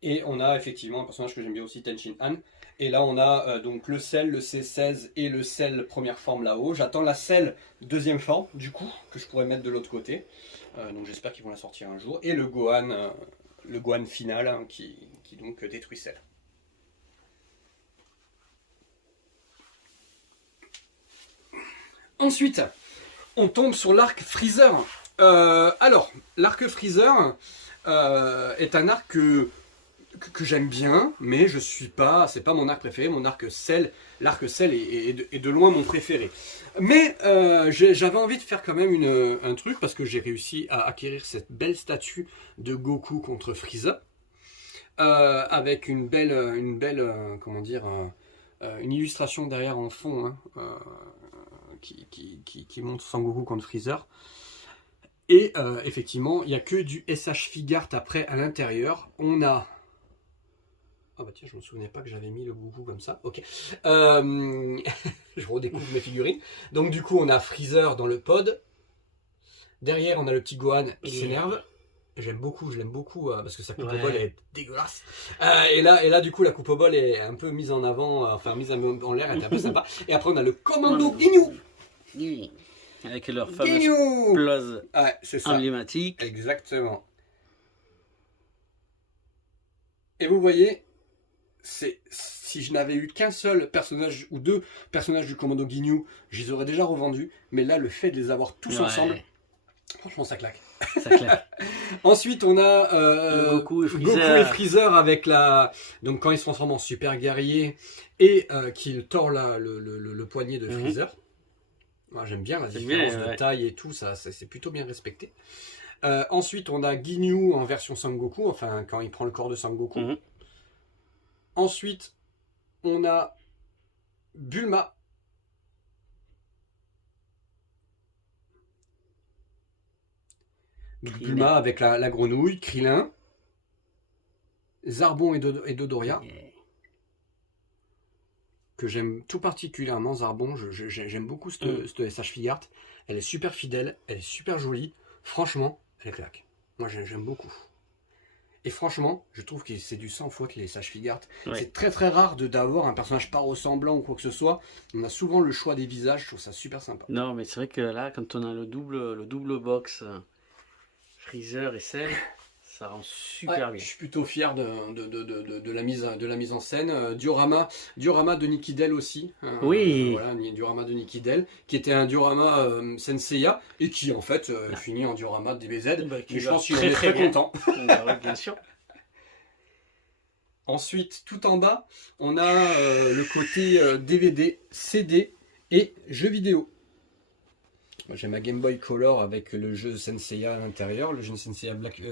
Et on a effectivement un personnage que j'aime bien aussi, Tenshin Han. Et là, on a donc le Cell, le C16 et le Cell première forme là-haut. J'attends la Cell deuxième forme, du coup, que je pourrais mettre de l'autre côté. Donc j'espère qu'ils vont la sortir un jour. Et le Gohan final, qui donc détruit Cell. Ensuite, on tombe sur l'arc Freezer. Alors, l'arc Freezer est un arc que j'aime bien, mais c'est pas mon arc préféré. Mon arc Cell, l'arc Cell est de loin mon préféré. Mais j'avais envie de faire quand même un truc, parce que j'ai réussi à acquérir cette belle statue de Goku contre Frieza, avec une belle comment dire, une illustration derrière en fond, qui montre Sangoku contre Freezer. Et effectivement, il n'y a que du SH Figart après à l'intérieur. On a... Ah bah tiens, je me souvenais pas que j'avais mis le Goku comme ça. Ok. Je redécouvre mes figurines. Donc du coup, on a Freezer dans le pod. Derrière, on a le petit Gohan qui s'énerve. J'aime beaucoup, je l'aime beaucoup parce que sa coupe au bol est dégueulasse. Et là, du coup, la coupe au bol est un peu mise en avant, enfin mise en l'air, elle est un peu sympa. Et après, on a le Commando Ginyu. Avec leur fameuse explose c'est ça. emblématique. Exactement. Et vous voyez, si je n'avais eu qu'un seul personnage ou deux personnages du Commando Ginyu, je les aurais déjà revendus. Mais là, le fait de les avoir tous ensemble, franchement, ça claque. Ça claque. Ensuite, on a Goku et Freezer avec la... Donc, quand il se transforme en super guerrier et qu'il tord le poignet de Freezer. Moi, j'aime bien la différence de taille et tout, ça c'est plutôt bien respecté. Ensuite, on a Ginyu en version Sangoku, enfin, quand il prend le corps de Sangoku. Ensuite, on a Bulma. Bulma avec la grenouille, Krillin, Zarbon et Dodoria. Que j'aime tout particulièrement, Zarbon. J'aime beaucoup cette SH Figart. Elle est super fidèle, elle est super jolie. Franchement, elle claque. Moi, j'aime beaucoup. Et franchement, je trouve que c'est du sans faute les SH Figart. C'est très très rare d'avoir un personnage pas ressemblant ou quoi que ce soit. On a souvent le choix des visages, je trouve ça super sympa. Non, mais c'est vrai que là, quand on a le double box Freezer et Cell, ça rend super bien. Je suis plutôt fier de la mise en scène. Diorama de Nikidel aussi. Voilà, diorama de Nikidel, qui était un diorama Senseiya et qui en fait finit en diorama de DBZ. Mais je pense qu'il est très content. Oui, bien sûr. Ensuite, tout en bas, on a le côté DVD, CD et jeux vidéo. J'ai ma Game Boy Color avec le jeu Senseiya à l'intérieur, le jeu Senseiya Black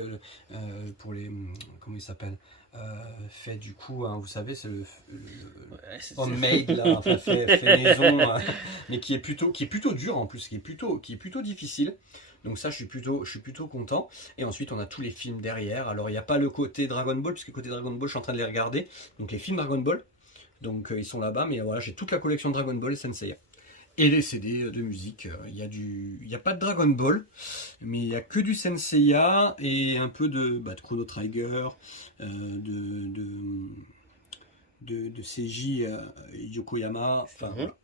pour les... comment il s'appelle fait du coup, hein, vous savez, c'est le homemade, là, enfin, fait maison, mais qui est plutôt dur en plus, qui est plutôt difficile. Donc ça, je suis plutôt content. Et ensuite, on a tous les films derrière. Alors, il n'y a pas le côté Dragon Ball, puisque côté Dragon Ball, je suis en train de les regarder. Donc, les films Dragon Ball, donc ils sont là-bas, mais voilà, j'ai toute la collection de Dragon Ball et Senseiya. Et les CD de musique, il y a pas de Dragon Ball, mais il y a que du Senseiya et un peu de Chrono Trigger, de Seiji Yokoyama. Enfin, voilà.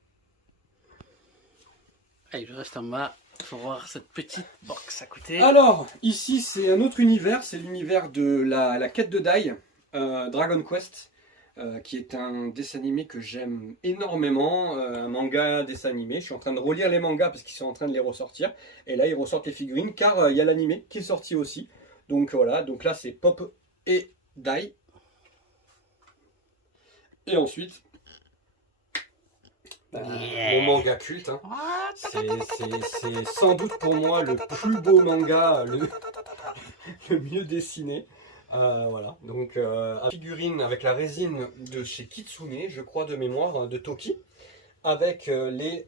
Allez, je reste en bas pour voir cette petite box à côté. Alors, ici c'est un autre univers, c'est l'univers de la quête de Dai, Dragon Quest. Qui est un dessin animé que j'aime énormément, un manga dessin animé. Je suis en train de relire les mangas parce qu'ils sont en train de les ressortir. Et là, ils ressortent les figurines car il y a l'animé qui est sorti aussi. Donc voilà, donc là c'est Pop et Dai. Et ensuite, mon manga culte. Hein. C'est sans doute pour moi le plus beau manga, le mieux dessiné. Voilà, donc figurine avec la résine de chez Kitsune, je crois de mémoire, de Toki, avec les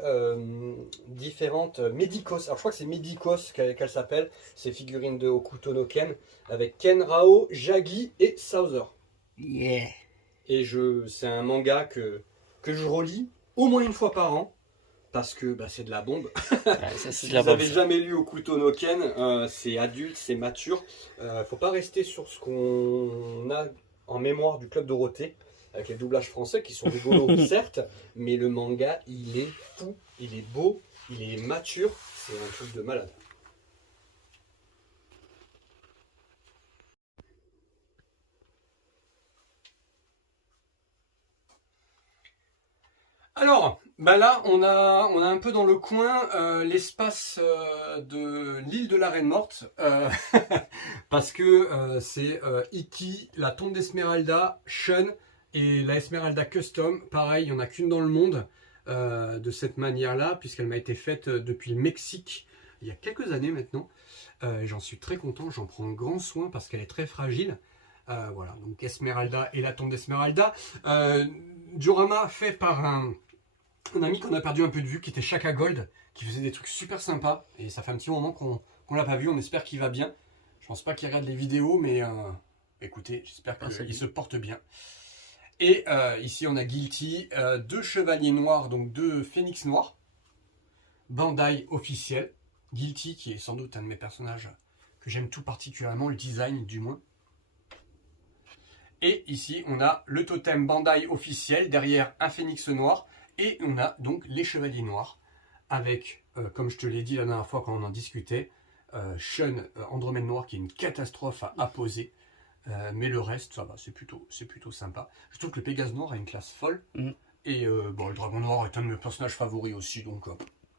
différentes Medicos. Alors je crois que c'est Medicos qu'elle s'appelle, ces figurines de Hokuto no Ken, avec Ken, Rao, Jagi et Souther. Et c'est un manga que je relis au moins une fois par an. Parce que c'est de la bombe. Si vous n'avez jamais lu Hokuto no Ken, c'est adulte, c'est mature. Faut pas rester sur ce qu'on a en mémoire du Club Dorothée, avec les doublages français qui sont rigolos, certes, mais le manga, il est fou, il est beau, il est mature, c'est un truc de malade. Alors, là, on a un peu dans le coin l'espace de l'île de la Reine Morte, parce que c'est Iki, la tombe d'Esmeralda, Shun et la Esmeralda Custom. Pareil, il n'y en a qu'une dans le monde de cette manière-là, puisqu'elle m'a été faite depuis le Mexique il y a quelques années maintenant. J'en suis très content, j'en prends grand soin parce qu'elle est très fragile. Voilà, donc Esmeralda et la tombe d'Esmeralda. Diorama fait par un ami qu'on a perdu un peu de vue, qui était Shaka Gold, qui faisait des trucs super sympas. Et ça fait un petit moment qu'on qu'on l'a pas vu, on espère qu'il va bien. Je pense pas qu'il regarde les vidéos, mais écoutez, j'espère qu'il se porte bien. Et ici, on a Guilty, 2 chevaliers noirs, donc 2 phénix noirs. Bandai officiel. Guilty, qui est sans doute un de mes personnages que j'aime tout particulièrement, le design du moins. Et ici, on a le totem Bandai officiel, derrière un phénix noir. Et on a donc les chevaliers noirs, avec, comme je te l'ai dit la dernière fois quand on en discutait, Shun Andromède Noir, qui est une catastrophe à apposer. Mais le reste, ça va, c'est plutôt sympa. Je trouve que le Pégase Noir a une classe folle. Et bon, le Dragon Noir est un de mes personnages favoris aussi, donc...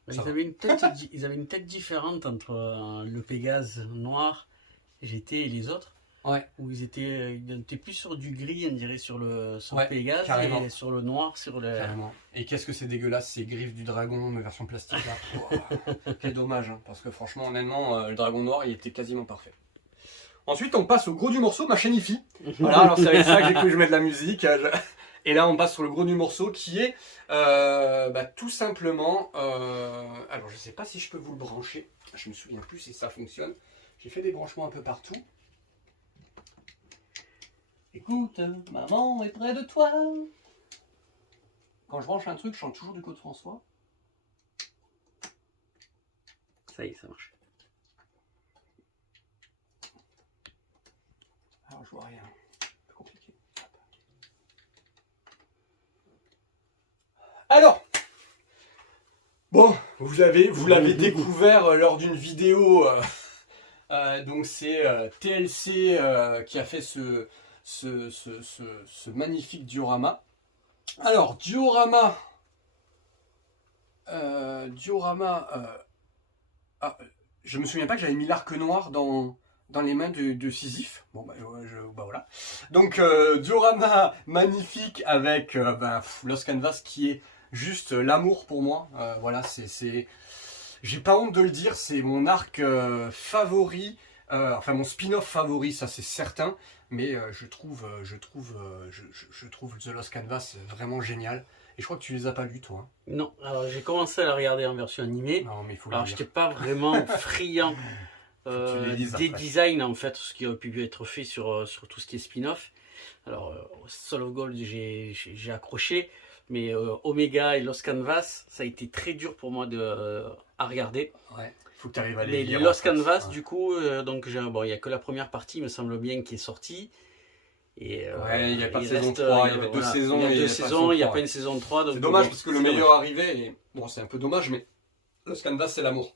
ils avaient une tête différente entre le Pégase Noir, GT et les autres. Ouais. Où ils étaient plus sur du gris, on dirait, sur le Pégase, carrément. et sur le noir, sur le... Carrément. Et qu'est-ce que c'est dégueulasse, ces griffes du dragon, mais version plastique là. Wow. Quel dommage, hein, parce que franchement, honnêtement, le Dragon Noir, il était quasiment parfait. Ensuite, on passe au gros du morceau, ma chaîne IFI. Voilà, alors c'est avec ça que j'ai cru que je mette de la musique. Et là, on passe sur le gros du morceau, qui est tout simplement... alors, je sais pas si je peux vous le brancher. Je me souviens plus si ça fonctionne. J'ai fait des branchements un peu partout. Écoute, maman est près de toi. Quand je branche un truc, je chante toujours du Claude François. Ça y est, ça marche. Alors, je vois rien. C'est compliqué. Alors, bon, vous l'avez découvert lors d'une vidéo. Donc c'est TLC qui a fait ce magnifique diorama. Alors, diorama, je me souviens pas que j'avais mis l'arc noir dans les mains de Sisyphe. Bon, voilà. Donc, diorama magnifique avec Lost Canvas qui est juste l'amour pour moi. Voilà, j'ai pas honte de le dire, c'est mon arc favori. Enfin, mon spin-off favori, ça c'est certain. Mais je trouve The Lost Canvas vraiment génial. Et je crois que tu les as pas lus, toi. Hein. Non, alors j'ai commencé à la regarder en version animée. Non, mais il faut alors, je n'étais pas vraiment friand des designs, en fait, ce qui aurait pu être fait sur tout ce qui est spin-off. Alors, Soul of Gold, j'ai accroché. Mais Omega et Lost Canvas, ça a été très dur pour moi à regarder. Ouais. Faut que tu arrives à les lire. Les Lost Canvas, du coup, donc il n'y a que la première partie, il me semble bien, qui est sortie. Et, il n'y a pas de saison 3, il y avait 2 saisons. Il y a 2 saisons, il n'y a pas une saison 3. C'est dommage parce que le meilleur arrivait. Et... Bon, c'est un peu dommage, mais Lost Canvas, c'est l'amour.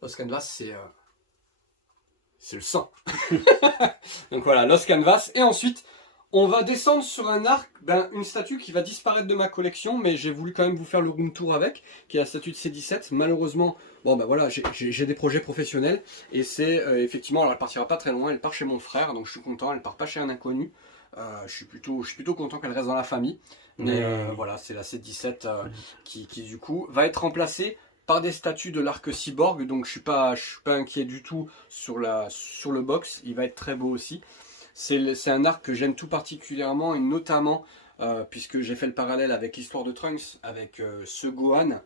Lost Canvas, c'est le sang. Donc voilà, Lost Canvas. Et ensuite, on va descendre sur un arc, une statue qui va disparaître de ma collection, mais j'ai voulu quand même vous faire le room tour avec, qui est la statue de C17. Malheureusement, voilà, j'ai des projets professionnels, et c'est effectivement, alors elle partira pas très loin, elle part chez mon frère, donc je suis content, elle part pas chez un inconnu. Je suis plutôt content qu'elle reste dans la famille, mais voilà, c'est la C17 qui du coup va être remplacée par des statues de l'arc cyborg, donc je suis pas inquiet du tout sur le box, il va être très beau aussi. C'est un arc que j'aime tout particulièrement, et notamment puisque j'ai fait le parallèle avec l'histoire de Trunks, avec ce Gohan,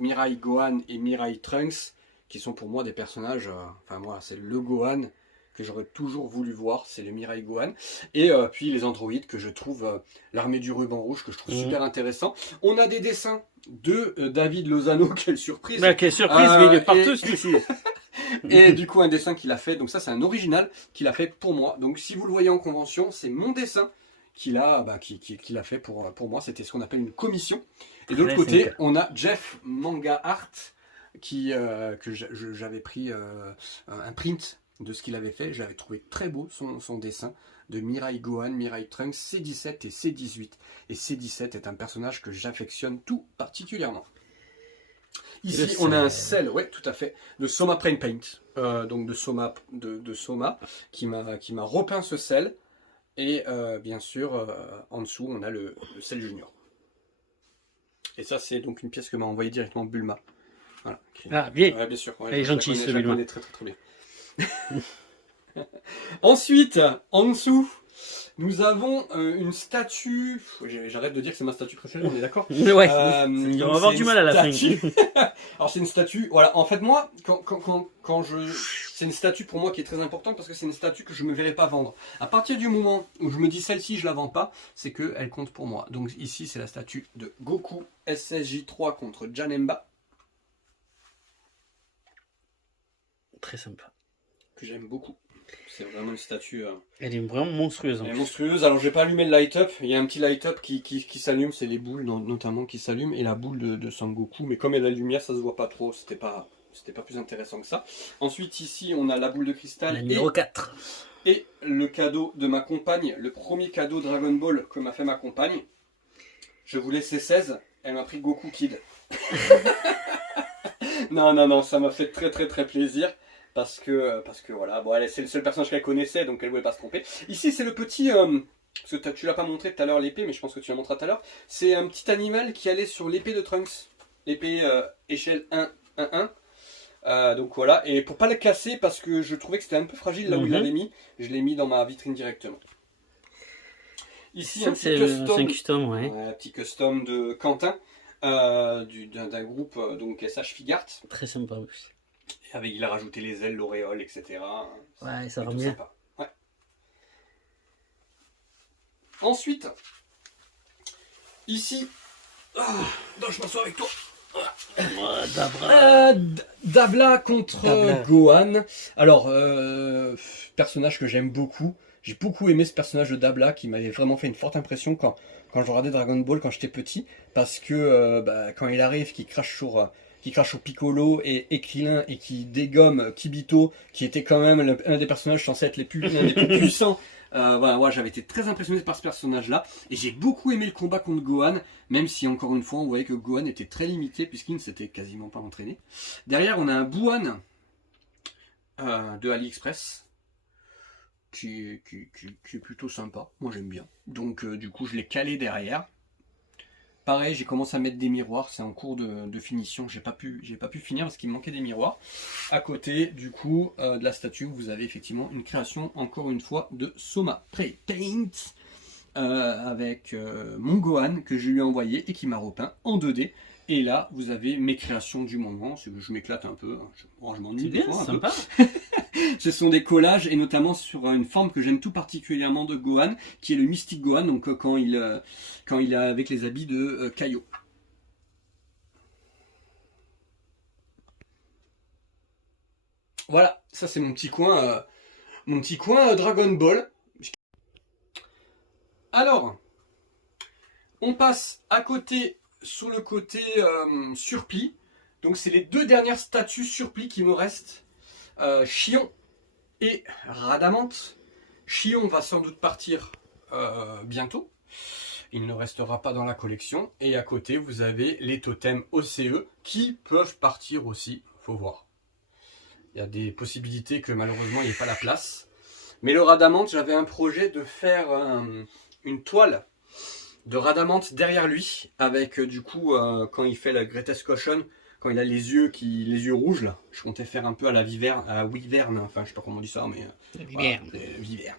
Mirai Gohan et Mirai Trunks, qui sont pour moi des personnages, enfin moi c'est le Gohan que j'aurais toujours voulu voir, c'est le Mirai Gohan, et puis les androïdes que je trouve, l'armée du ruban rouge que je trouve super intéressant. On a des dessins de David Lozano, quelle surprise! Quelle surprise, mais il est partout celui-ci! Et du coup un dessin qu'il a fait, donc ça c'est un original qu'il a fait pour moi, donc si vous le voyez en convention, c'est mon dessin qu'il a fait pour moi, c'était ce qu'on appelle une commission. Et de l'autre côté, on a Jeff Manga Art, que j'avais pris un print de ce qu'il avait fait, j'avais trouvé très beau son dessin de Mirai Gohan, Mirai Trunks, C17 et C18. Et C17 est un personnage que j'affectionne tout particulièrement. Ici, on a un sel, ouais, tout à fait, de Soma Paint, donc de Soma, qui m'a repeint ce sel. Et bien sûr, en dessous, on a le sel junior. Et ça, c'est donc une pièce que m'a envoyée directement Bulma. Voilà. Ah, bien. Ouais, bien sûr. Ouais, elle est gentille, ce Bulma. Très bien. Ensuite, en dessous, Nous avons une statue. J'arrête de dire que c'est ma statue préférée, on est d'accord? Ouais, on va avoir du mal à la fin. Alors c'est une statue, voilà, en fait moi, c'est une statue pour moi qui est très importante parce que c'est une statue que je ne me verrai pas vendre. À partir du moment où je me dis celle-ci je la vends pas, c'est qu'elle compte pour moi. Donc ici c'est la statue de Goku SSJ3 contre Janemba. Très sympa. Que j'aime beaucoup. C'est vraiment une statue... Elle est vraiment monstrueuse. Elle est monstrueuse. Alors, je vais pas allumer le light-up. Il y a un petit light-up qui s'allume. C'est les boules, notamment, qui s'allument. Et la boule de Sangoku. Mais comme il y a la lumière, ça se voit pas trop. C'était pas plus intéressant que ça. Ensuite, ici, on a la boule de cristal. La numéro 4. Et le cadeau de ma compagne. Le premier cadeau Dragon Ball que m'a fait ma compagne. Je voulais C16. Elle m'a pris Goku Kid. Non. Ça m'a fait très plaisir. Parce que voilà, bon, c'est le seul personnage qu'elle connaissait, donc elle ne pouvait pas se tromper. Ici, c'est le petit, parce que tu l'as pas montré tout à l'heure l'épée, mais je pense que tu la montreras tout à l'heure. C'est un petit animal qui allait sur l'épée de Trunks, l'épée échelle 1-1-1. Donc voilà, et pour pas la casser, parce que je trouvais que c'était un peu fragile là où il l'avait mis, je l'ai mis dans ma vitrine directement. Ici, ça, un petit custom, ouais. Un petit custom de Quentin, d'un groupe donc SH Figart. Très sympa aussi. Avec, il a rajouté les ailes, l'auréole, etc. Ouais, ça rend bien. Ouais. Ensuite, ici, donc je m'assois avec toi. Dabla contre Gohan. Alors, personnage que j'aime beaucoup. J'ai beaucoup aimé ce personnage de Dabla qui m'avait vraiment fait une forte impression quand je regardais Dragon Ball quand j'étais petit. Parce que quand il arrive, qu'il crache sur Piccolo et Krillin et qui dégomme Kibito, qui était quand même un des personnages censés être l'un des plus puissants. Voilà, j'avais été très impressionné par ce personnage-là. Et j'ai beaucoup aimé le combat contre Gohan, même si encore une fois on voyait que Gohan était très limité puisqu'il ne s'était quasiment pas entraîné. Derrière on a un Buan de AliExpress qui est plutôt sympa. Moi j'aime bien. Donc du coup je l'ai calé derrière. Pareil, j'ai commencé à mettre des miroirs, c'est en cours de finition, j'ai pas pu finir parce qu'il me manquait des miroirs. À côté, du coup, de la statue, vous avez effectivement une création, encore une fois, de Soma Paint, avec mon Gohan que je lui ai envoyé et qui m'a repeint en 2D. Et là, vous avez mes créations du moment, c'est que je m'éclate un peu, je m'ennuie des fois un peu. Ce sont des collages, et notamment sur une forme que j'aime tout particulièrement de Gohan, qui est le Mystic Gohan, donc quand il est avec les habits de Kaio. Voilà, ça c'est mon petit coin Dragon Ball. Alors, on passe à côté, sur le côté surplis. Donc c'est les deux dernières statues surplis qui me restent. Chion et Radamante. Chion va sans doute partir bientôt. Il ne restera pas dans la collection. Et à côté, vous avez les totems OCE qui peuvent partir aussi. Faut voir. Il y a des possibilités que malheureusement il n'y ait pas la place. Mais le Radamante, j'avais un projet de faire une toile de Radamante derrière lui. Avec du coup, quand il fait la Greatest Caution, quand il a les yeux rouges là, je comptais faire un peu à la Wyvern, enfin je sais pas comment on dit ça, mais Wyvern.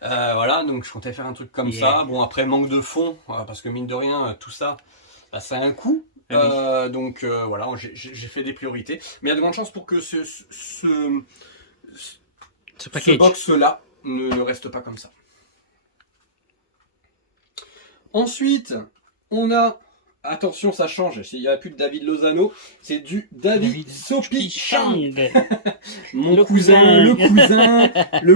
Voilà, donc je comptais faire un truc comme ça. Bon après manque de fond, parce que mine de rien tout ça, ça a un coût. Donc voilà, j'ai fait des priorités, mais il y a de grandes chances pour que ce box là ne reste pas comme ça. Ensuite, on a... Attention, ça change. Il n'y a plus de David Lozano, c'est du David Sopi Chang. Le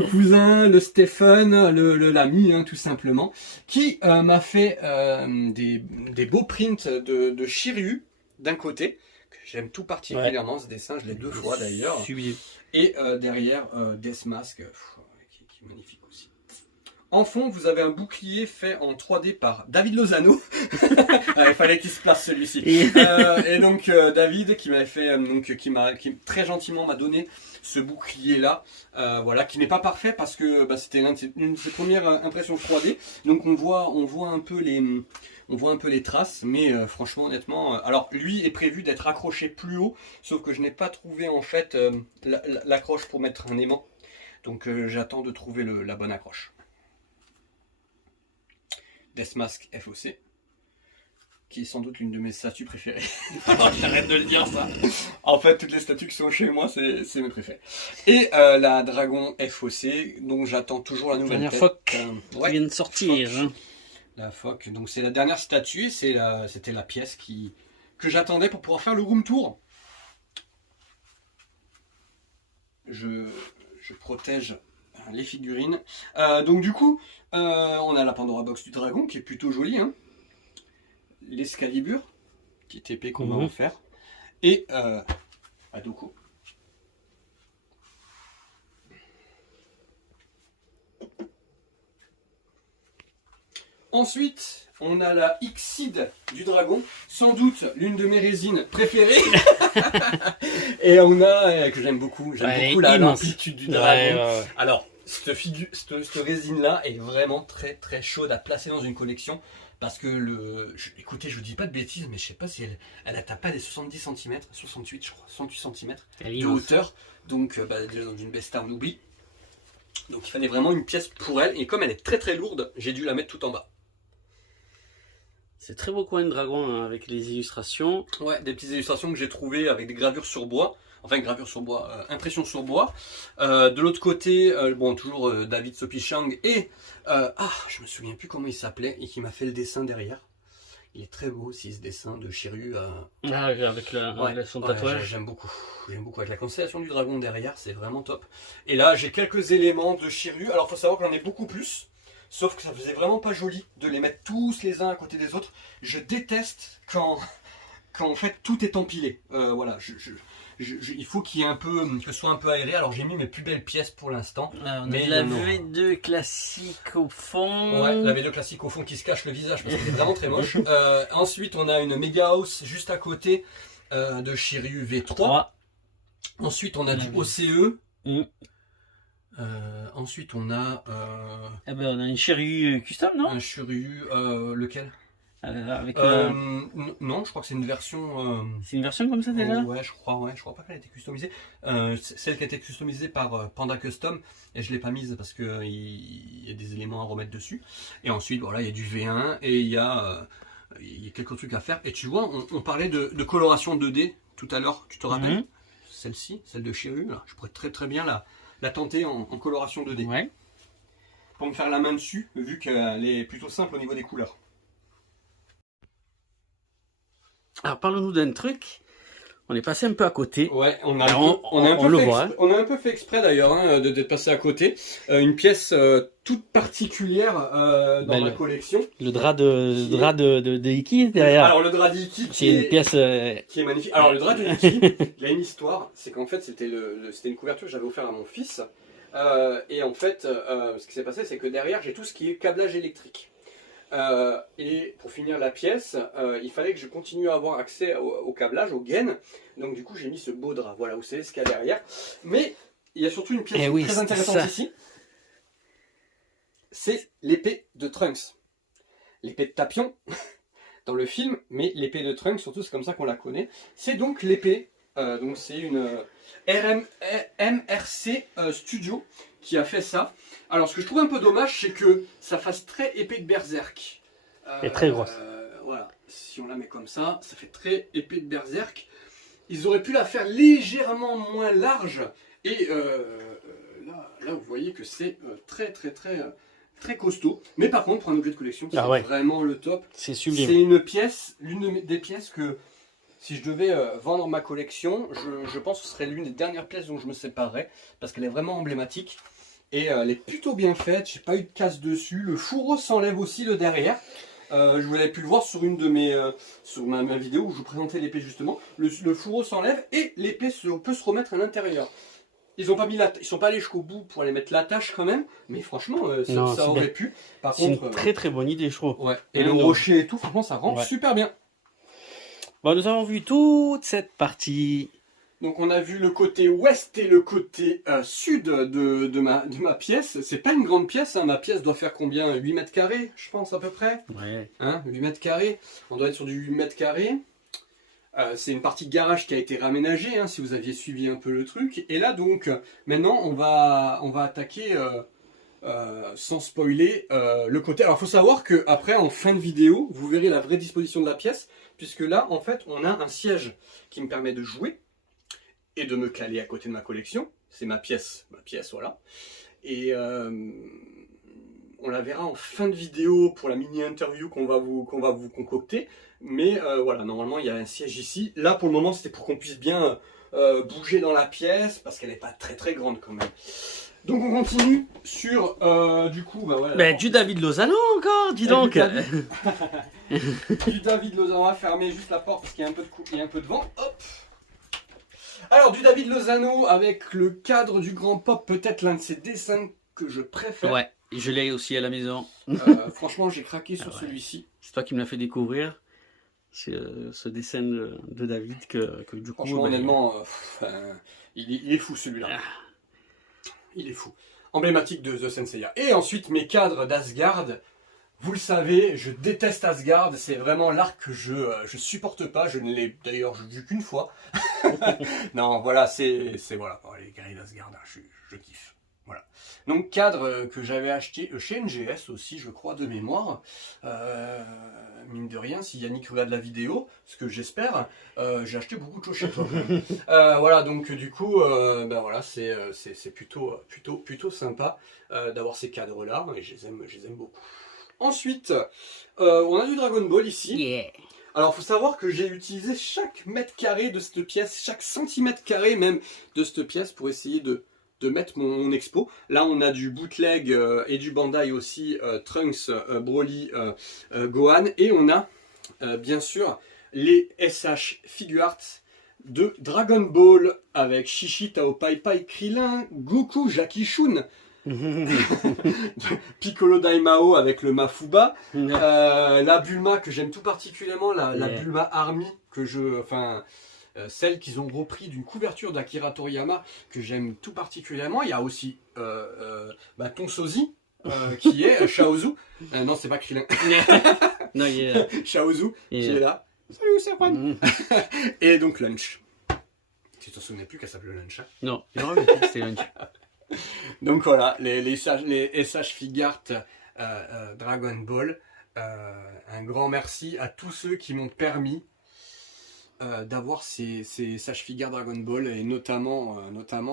cousin, le Stephen, l'ami, hein, tout simplement, qui m'a fait des beaux prints de Shiryu d'un côté, que j'aime tout particulièrement, ce dessin, je l'ai 2 fois d'ailleurs. Et derrière, Death Mask, qui est magnifique aussi. En fond, vous avez un bouclier fait en 3D par David Lozano. Il fallait qu'il se place celui-ci. Et donc David qui m'avait fait, qui très gentiment m'a donné ce bouclier là, voilà, qui n'est pas parfait parce que c'était une de ses premières impressions 3D. Donc on voit un peu les traces, mais franchement honnêtement, alors lui est prévu d'être accroché plus haut, sauf que je n'ai pas trouvé en fait l'accroche pour mettre un aimant. Donc j'attends de trouver la bonne accroche. Deathmask FOC, qui est sans doute l'une de mes statues préférées. Alors, j'arrête de le dire ça. En fait, toutes les statues qui sont chez moi, c'est mes préférées. Et la Dragon FOC, dont j'attends toujours la nouvelle Dernière tête. phoque qui vient de sortir. Phoque. La phoque, donc c'est la dernière statue, c'était la pièce que j'attendais pour pouvoir faire le room tour. Je protège les figurines. Donc du coup, on a la Pandora Box du dragon qui est plutôt jolie. Hein. L'Escalibur, petite épée qu'on va en faire. Et Hadouken. Ensuite, on a la Xide du dragon, sans doute l'une de mes résines préférées. Et on a, que j'aime beaucoup l'amplitude du dragon. Ouais. Alors, cette résine-là est vraiment très très chaude à placer dans une collection. Parce que, écoutez, je vous dis pas de bêtises, mais je sais pas si elle atteint pas les 70 cm, 68 je crois, 68 cm de hauteur. Donc, déjà dans une Besta, on oublie. Donc il fallait vraiment une pièce pour elle. Et comme elle est très très lourde, j'ai dû la mettre tout en bas. C'est très beau coin de dragon hein, avec les illustrations. Ouais, des petites illustrations que j'ai trouvées avec des gravures sur bois. Enfin, gravure sur bois, impression sur bois. De l'autre côté, bon, toujours David Sopichang et... je me souviens plus comment il s'appelait et qui m'a fait le dessin derrière. Il est très beau aussi ce dessin de Shiryu. Avec son tatouage. J'aime beaucoup. J'aime beaucoup. Avec la constellation du dragon derrière, c'est vraiment top. Et là, j'ai quelques éléments de Shiryu. Alors, il faut savoir qu'on en ait beaucoup plus. Sauf que ça faisait vraiment pas joli de les mettre tous les uns à côté des autres. Je déteste quand en fait tout est empilé. Voilà, il faut qu'il y ait un peu, que ce soit un peu aéré. Alors j'ai mis mes plus belles pièces pour l'instant. On a la V2 classique au fond. Ouais, la V2 classique au fond qui se cache le visage parce qu'elle est vraiment très moche. Ensuite on a une Mega House juste à côté de Shiryu V3. Ensuite on a du OCE. Ensuite on a on a une Shiryu custom, non? Un Shiryu, lequel? Non, je crois que c'est une version. C'est une version comme ça déjà? Ouais, je crois pas qu'elle a été customisée. Celle qui a été customisée par Panda Custom, et je l'ai pas mise parce que il y a des éléments à remettre dessus. Et ensuite, voilà, il y a du V1 et il y a quelques trucs à faire. Et tu vois, on parlait de coloration 2D tout à l'heure, tu te rappelles? Celle-ci, celle de Shiryu, là, je pourrais très très bien la tenter en coloration 2D. Ouais. Pour me faire la main dessus, vu qu'elle est plutôt simple au niveau des couleurs. Alors parlons-nous d'un truc, on est passé un peu à côté. Ouais, on a un peu fait exprès d'ailleurs hein, d'être passé à côté. Une pièce toute particulière dans la collection. Le drap de Iki derrière. Alors le drap d'Iki c'est une pièce qui est magnifique. Alors le drap de Iki, il a une histoire, c'est qu'en fait c'était une couverture que j'avais offert à mon fils. Et en fait, ce qui s'est passé, c'est que derrière j'ai tout ce qui est câblage électrique. Et pour finir la pièce, il fallait que je continue à avoir accès au câblage, aux gaines. Donc du coup j'ai mis ce beau drap, voilà, vous savez ce qu'il y a derrière. Mais il y a surtout une pièce très intéressante ici. C'est l'épée de Trunks. L'épée de Tapion dans le film, mais l'épée de Trunks, surtout c'est comme ça qu'on la connaît. C'est donc l'épée, donc c'est une MRC Studio qui a fait ça. Alors ce que je trouve un peu dommage, c'est que ça fasse très épée de berserk. Et très grosse. Voilà, si on la met comme ça, ça fait très épée de berserk. Ils auraient pu la faire légèrement moins large. Et là vous voyez que c'est très costaud. Mais par contre, pour un objet de collection, c'est vraiment le top. C'est sublime. C'est une pièce, l'une des pièces que, si je devais vendre ma collection, je pense que ce serait l'une des dernières pièces dont je me séparerais. Parce qu'elle est vraiment emblématique. Et elle est plutôt bien faite, j'ai pas eu de casse dessus. Le fourreau s'enlève aussi de derrière. Vous avez pu le voir sur une de sur ma vidéo où je vous présentais l'épée justement. Le fourreau s'enlève et l'épée peut se remettre à l'intérieur. Ils sont pas allés jusqu'au bout pour aller mettre l'attache quand même, mais franchement ça aurait pu. Par contre, c'est une très très bonne idée je trouve. Ouais. Et le rocher et tout, franchement ça rend super bien. Bon, nous avons vu toute cette partie. Donc on a vu le côté ouest et le côté sud de ma pièce. C'est pas une grande pièce, hein. Ma pièce doit faire combien? 8 mètres carrés, je pense à peu près. Ouais. Hein, 8 mètres carrés. On doit être sur du 8 mètres carrés. C'est une partie garage qui a été réaménagée, hein, si vous aviez suivi un peu le truc. Et là donc, maintenant on va attaquer sans spoiler le côté. Alors, il faut savoir que après, en fin de vidéo, vous verrez la vraie disposition de la pièce, puisque là, en fait, on a un siège qui me permet de jouer et de me caler à côté de ma collection. C'est ma pièce, voilà. Et on la verra en fin de vidéo pour la mini-interview qu'on va vous concocter. Mais voilà, normalement, il y a un siège ici. Là, pour le moment, c'était pour qu'on puisse bien bouger dans la pièce, parce qu'elle n'est pas très très grande quand même. Donc on continue sur, du coup, bah voilà. Du David Lozano encore, dis donc. Du David Lozano, on va fermer juste la porte parce qu'il y a un peu de il y a un peu de vent. Hop. Alors du David Lozano avec le cadre du Grand Pop, peut-être l'un de ses dessins que je préfère. Ouais, je l'ai aussi à la maison. Franchement, j'ai craqué sur celui-ci. C'est toi qui me l'as fait découvrir. C'est ce dessin de David que du coup... Franchement, honnêtement, il est fou celui-là. Il est fou. Emblématique de The Senseiya. Et ensuite, mes cadres d'Asgard. Vous le savez, je déteste Asgard. C'est vraiment l'arc que je supporte pas. Je ne l'ai d'ailleurs vu qu'une fois. Non, voilà, c'est voilà. Les guerriers d'Asgard, je kiffe. Voilà. Donc, cadre que j'avais acheté chez NGS aussi, je crois, de mémoire. Mine de rien, si Yannick regarde la vidéo, ce que j'espère, j'ai acheté beaucoup de choses chez toi. Voilà, donc du coup, ben voilà, c'est plutôt sympa d'avoir ces cadres-là, et je les aime beaucoup. Ensuite, on a du Dragon Ball ici. Yeah. Alors, faut savoir que j'ai utilisé chaque mètre carré de cette pièce, chaque centimètre carré même de cette pièce pour essayer de mettre mon expo. Là, on a du bootleg et du Bandai aussi, Trunks, Broly, Gohan. Et on a, bien sûr, les SH Figuarts de Dragon Ball avec Shishi, Tao Pai Pai, Krillin, Goku, Jackie Chun, Piccolo Daimao avec le Mafuba, la Bulma que j'aime tout particulièrement, la Bulma Army que celle qu'ils ont repris d'une couverture d'Akira Toriyama que j'aime tout particulièrement. Il y a aussi Tonsozi qui est Shaozu. Non, c'est pas Krillin. Non, il est là. Shaozu qui est là. Salut, c'est Juan. Et donc Lunch. Tu te souvenais plus qu'elle s'appelait Lunch, hein? Non, je me rappelle plus que c'était Lunch. Donc voilà, les SH Figuarts Dragon Ball. Un grand merci à tous ceux qui m'ont permis d'avoir ces SH Figuarts Dragon Ball, et notamment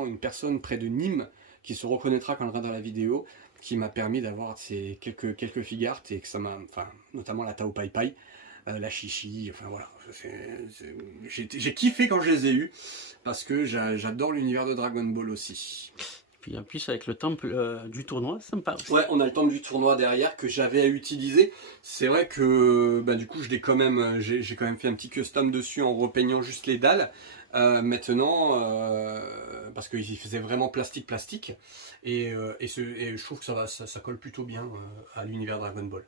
une personne près de Nîmes qui se reconnaîtra quand elle regardera la vidéo, qui m'a permis d'avoir ces quelques Figuarts, et que ça m'a, notamment la Tao Pai Pai, la Chichi, voilà, j'ai kiffé quand je les ai eus, parce que j'adore l'univers de Dragon Ball aussi. Puis en plus avec le temple du tournoi, sympa aussi. Ouais, on a le temple du tournoi derrière que j'avais à utiliser. C'est vrai que du coup j'ai quand même fait un petit custom dessus en repeignant juste les dalles. Maintenant, parce qu'il faisait vraiment plastique. Et je trouve que ça colle plutôt bien à l'univers Dragon Ball.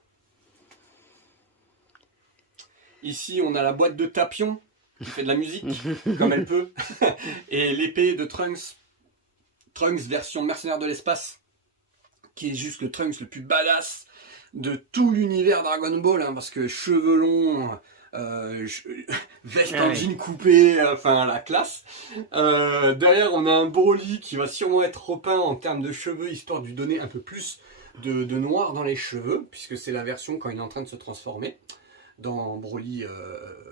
Ici, on a la boîte de Tapion qui fait de la musique, comme elle peut. Et l'épée de Trunks version mercenaire de l'espace, qui est juste le Trunks le plus badass de tout l'univers Dragon Ball, hein, parce que cheveux longs, veste en jean coupé, la classe. Derrière, on a un Broly qui va sûrement être repeint en termes de cheveux, histoire de lui donner un peu plus de noir dans les cheveux, puisque c'est la version quand il est en train de se transformer dans Broly,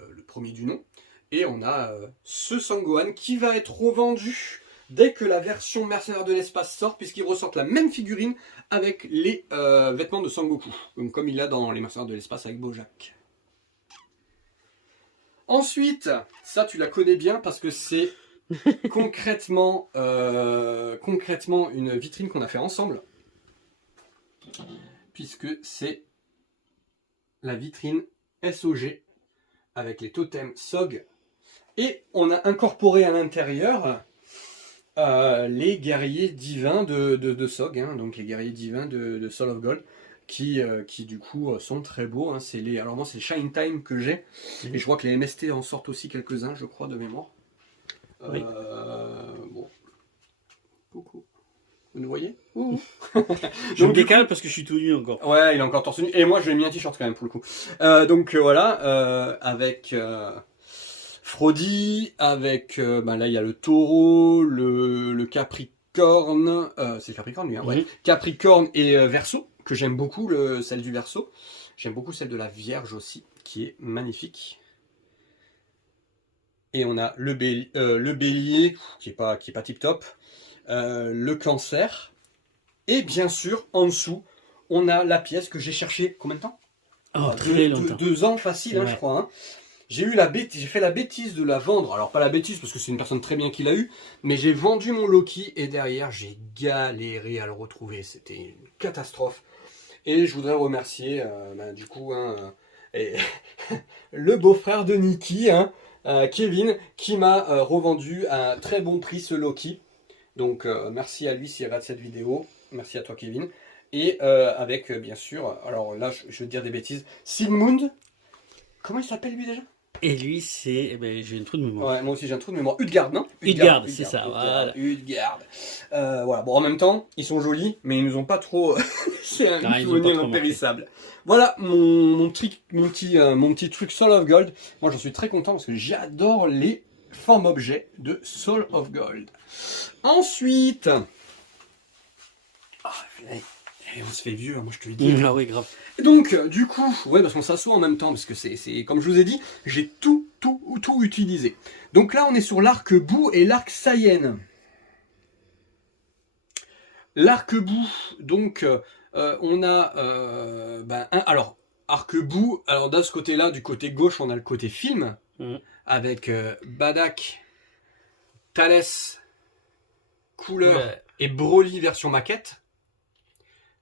le premier du nom. Et on a ce Sangohan qui va être revendu dès que la version mercenaire de l'espace sort, puisqu'ils ressortent la même figurine avec les vêtements de Sangoku, comme il a dans les mercenaires de l'espace avec Bojack. Ensuite, ça tu la connais bien parce que c'est concrètement une vitrine qu'on a fait ensemble, puisque c'est la vitrine SOG avec les totems SOG, et on a incorporé à l'intérieur les guerriers divins de SOG, hein, donc les guerriers divins de Soul of Gold, qui du coup sont très beaux, hein. Alors moi c'est les Shine Time que j'ai, et je crois que les MST en sortent aussi quelques-uns, je crois, de mémoire. Oui. Bon. Coucou. Vous nous voyez? Je me décale parce que je suis tout nu encore. Ouais, il est encore torse nu, et moi je lui ai mis un t-shirt quand même pour le coup. Voilà, avec Frody, avec là il y a le taureau, le Capricorne, c'est Capricorne lui, hein, ouais. Oui. Capricorne et Verseau, que j'aime beaucoup, celle du Verseau. J'aime beaucoup celle de la Vierge aussi, qui est magnifique. Et on a le Bélier, qui est pas tip top, le Cancer, et bien sûr, en dessous, on a la pièce que j'ai cherchée, combien de temps? Oh, très longtemps. 2 ans facile, hein, Ouais. je crois. Hein. J'ai fait la bêtise de la vendre. Alors, pas la bêtise, parce que c'est une personne très bien qui l'a eu. Mais j'ai vendu mon Loki et derrière, j'ai galéré à le retrouver. C'était une catastrophe. Et je voudrais remercier, du coup, et le beau-frère de Nikki, Kevin, qui m'a revendu à un très bon prix ce Loki. Donc, merci à lui s'il regarde cette vidéo. Merci à toi, Kevin. Et avec, bien sûr, alors là, je vais te dire des bêtises. Sigmund, comment il s'appelle lui déjà? Et lui, c'est. Eh ben, j'ai un trou de mémoire. Ouais, moi aussi j'ai un trou de mémoire. Utgard, non? Utgard, c'est ça, voilà. Utgard. Voilà, bon, en même temps, ils sont jolis, mais ils nous ont pas trop. C'est un Ah, ils ont souvenir pas trop impérissable. Voilà mon petit truc Soul of Gold. Moi, j'en suis très content parce que j'adore les formes objets de Soul of Gold. Ensuite. Ah, on se fait vieux, hein, moi je te le dis. Ah oui, grave. Et donc, du coup, ouais, parce qu'on s'assoit en même temps, parce que c'est comme je vous ai dit, j'ai tout utilisé. Donc là, on est sur l'arc-bout et l'arc Saiyan. L'arc-bout, donc, on a, alors, arc-bout, alors de ce côté-là, du côté gauche, on a le côté film, avec Badak, Thales, Couleur Ouais. et Broly version maquette.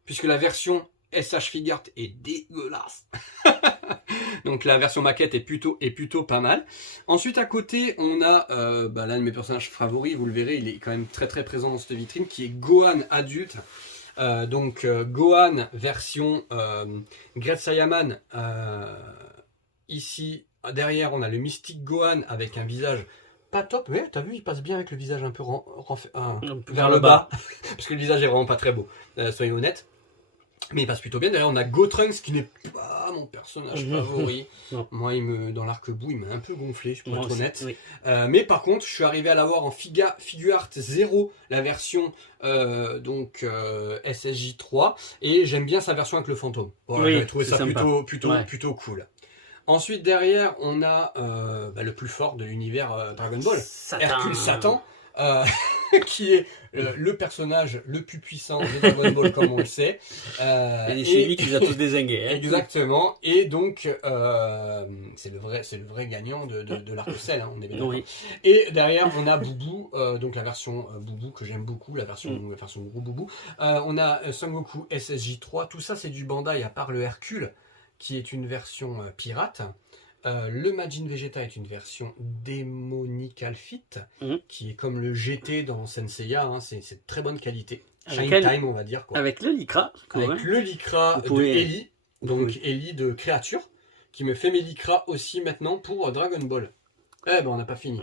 Puisque la version SH Figart est dégueulasse. Donc la version maquette est plutôt pas mal. Ensuite à côté on a l'un de mes personnages favoris, vous le verrez, il est quand même très présent dans cette vitrine, qui est Gohan adulte. Gohan version Great Saiyaman. Ici derrière on a le Mystic Gohan avec un visage pas top. Ouais, t'as vu, il passe bien avec le visage un peu vers le bas. Parce que le visage est vraiment pas très beau, soyons honnêtes. Mais il passe plutôt bien. Derrière, on a Gotrunks qui n'est pas mon personnage favori. Moi, dans l'arc-bout, il m'a un peu gonflé, je peux être honnête. Oui. Mais par contre, je suis arrivé à l'avoir en Figuart 0, la version SSJ 3. Et j'aime bien sa version avec le fantôme. Bon, oui, j'ai trouvé ça plutôt cool. Ensuite, derrière, on a le plus fort de l'univers Dragon Ball, Hercule Satan. Qui est le personnage le plus puissant de Dragon Ball, comme on le sait. Et c'est lui qui les a tous dézingués. Hein. Exactement. Et donc, c'est le vrai gagnant de l'arc-ciel, hein, on est bien d'accord. Oui. Et derrière, on a Boubou, donc la version Boubou que j'aime beaucoup, la version gros Boubou. On a Sangoku SSJ 3. Tout ça, c'est du Bandai, à part le Hercule, qui est une version pirate. Le Majin Vegeta est une version Demonical Fit, qui est comme le GT dans Senseiya, hein, c'est de très bonne qualité. Shine Time, on va dire. Quoi. Avec le Lycra. Avec le Lycra de Ellie, donc Ellie de créature, qui me fait mes Lycra aussi maintenant pour Dragon Ball. Eh ben, on n'a pas fini.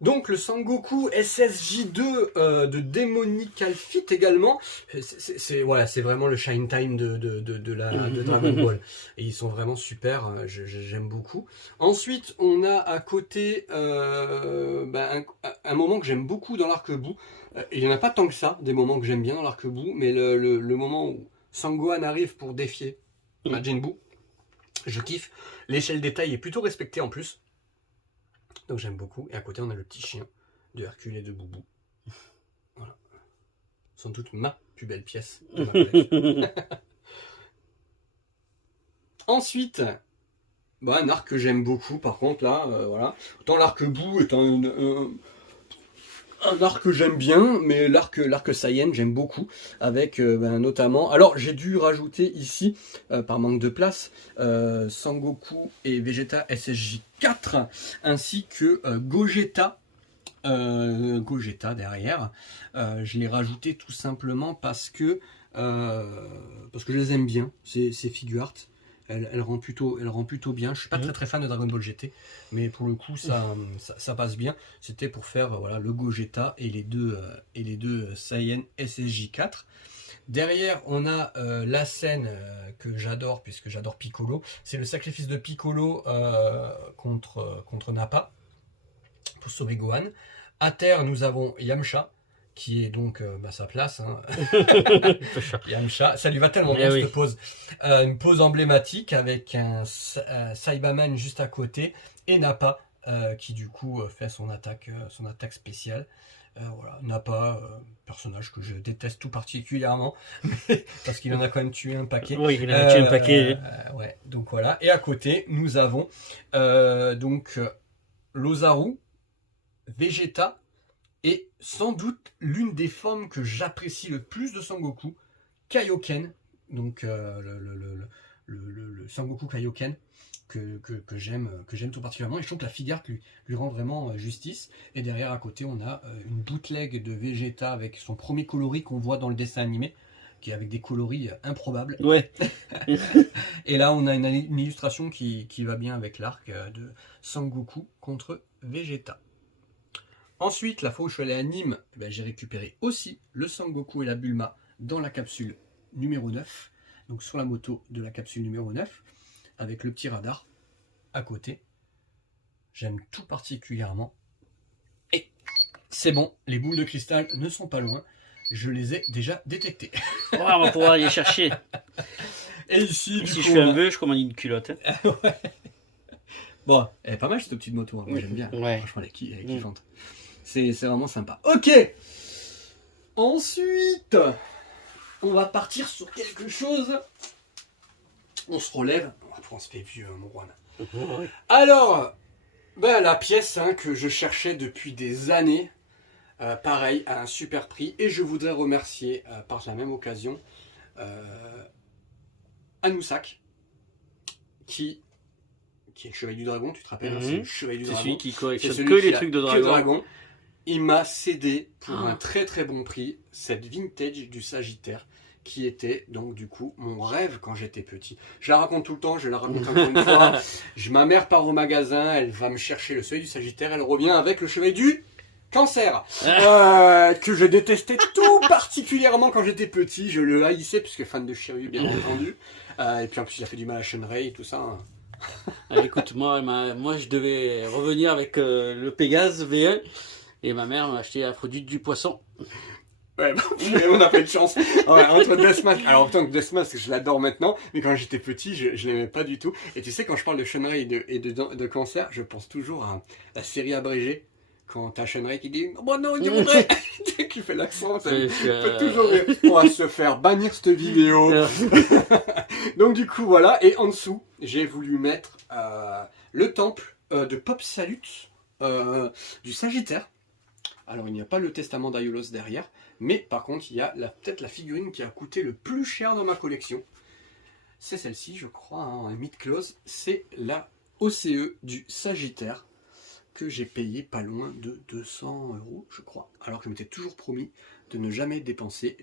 Donc le Sangoku SSJ2 de Demonical Fit également, c'est vraiment le Shine Time de Dragon Ball. Et ils sont vraiment super, j'aime beaucoup. Ensuite, on a à côté un moment que j'aime beaucoup dans l'arc-bout. Il n'y en a pas tant que ça, des moments que j'aime bien dans l'arc-bout, mais le moment où Sangohan arrive pour défier Majin Buu, je kiffe. L'échelle des tailles est plutôt respectée en plus. Donc j'aime beaucoup. Et à côté, on a le petit chien de Hercule et de Boubou. Voilà. Sans doute ma plus belle pièce de ma collection. Ensuite, un arc que j'aime beaucoup, par contre, là, voilà. Autant l'arc-bout est un arc que j'aime bien, mais l'arc Saiyan, j'aime beaucoup. Avec notamment... Alors, j'ai dû rajouter ici, par manque de place, Sangoku et Vegeta SSJ 4, ainsi que Gogeta derrière. Je l'ai rajouté tout simplement parce que je les aime bien, ces figure art. Elle rend plutôt bien. Je suis pas très fan de Dragon Ball GT, mais pour le coup ça passe bien. C'était pour faire le Gogeta et les deux Saiyan SSJ 4. Derrière, on a la scène que j'adore, puisque j'adore Piccolo. C'est le sacrifice de Piccolo contre Nappa pour sauver Gohan. À terre, nous avons Yamcha, qui est donc sa place. Hein. Yamcha, ça lui va tellement bien cette pose. Une pose emblématique avec un Saibaman juste à côté et Nappa qui du coup fait son attaque spéciale. Voilà, Nappa, personnage que je déteste tout particulièrement, parce qu'il en a quand même tué un paquet. Oui, il en a tué un paquet. Ouais, donc voilà. Et à côté, nous avons Lozaru, Vegeta, et sans doute l'une des formes que j'apprécie le plus de Sangoku, Kaioken, donc le Sangoku Kaioken, que j'aime tout particulièrement, et je trouve que la figure lui rend vraiment justice. Et derrière à côté on a une bootleg de Vegeta avec son premier coloris qu'on voit dans le dessin animé, qui est avec des coloris improbables. Ouais. Et là on a une illustration qui va bien avec l'arc de Sangoku contre Vegeta. Ensuite, la fois où je suis allé à Nîmes, j'ai récupéré aussi le Sangoku et la Bulma dans la capsule numéro 9, donc sur la moto de la capsule numéro 9, avec le petit radar à côté. J'aime tout particulièrement. Et c'est bon, les boules de cristal ne sont pas loin, je les ai déjà détectées. Oh, on va pouvoir aller chercher. Et ici, si je fais un vœu, je commande une culotte. Hein. Ouais. Bon, elle est pas mal cette petite moto, hein. Moi j'aime bien. Ouais. Franchement, elle est kiffante. C'est vraiment sympa. Ok. Ensuite, on va partir sur quelque chose. On se relève. Après, on se fait vieux, mon roi. Alors, la pièce que je cherchais depuis des années. Pareil, à un super prix. Et je voudrais remercier, par la même occasion, Anousak, qui est le Chevalier du Dragon, tu te rappelles, c'est le Chevalier du Dragon. C'est celui qui collectionne que les trucs de dragon. Il m'a cédé pour un très très bon prix cette vintage du Sagittaire qui était donc du coup mon rêve quand j'étais petit. Je la raconte tout le temps, je la raconte encore une fois. Ma mère part au magasin, elle va me chercher le Soleil du Sagittaire, elle revient avec le Chevalier du Cancer que je détestais tout particulièrement quand j'étais petit. Je le haïssais puisque fan de Shiryu bien entendu. Et puis en plus il a fait du mal à Shunrei et tout ça. Écoute, moi je devais revenir avec le Pégase V1 et ma mère m'a acheté Aphrodite du Poisson. Ouais, on a pas de chance. Ouais, entre Deathmask, alors autant que Deathmask, je l'adore maintenant, mais quand j'étais petit, je l'aimais pas du tout. Et tu sais, quand je parle de Shunrei et de Cancer, je pense toujours à la série abrégée. Quand t'as Shunrei qui dit « Oh non, il voudrait !» qui fait l'accent, ça fait toujours rire. On va se faire bannir cette vidéo. Donc du coup, voilà. Et en dessous, j'ai voulu mettre le temple de Pop Salut du Sagittaire. Alors, il n'y a pas le testament d'Aiolos derrière, mais par contre, il y a peut-être la figurine qui a coûté le plus cher dans ma collection. C'est celle-ci, je crois, en mid-close. C'est la OCE du Sagittaire, que j'ai payé pas loin de 200 €, je crois. Alors que je m'étais toujours promis de ne jamais dépasser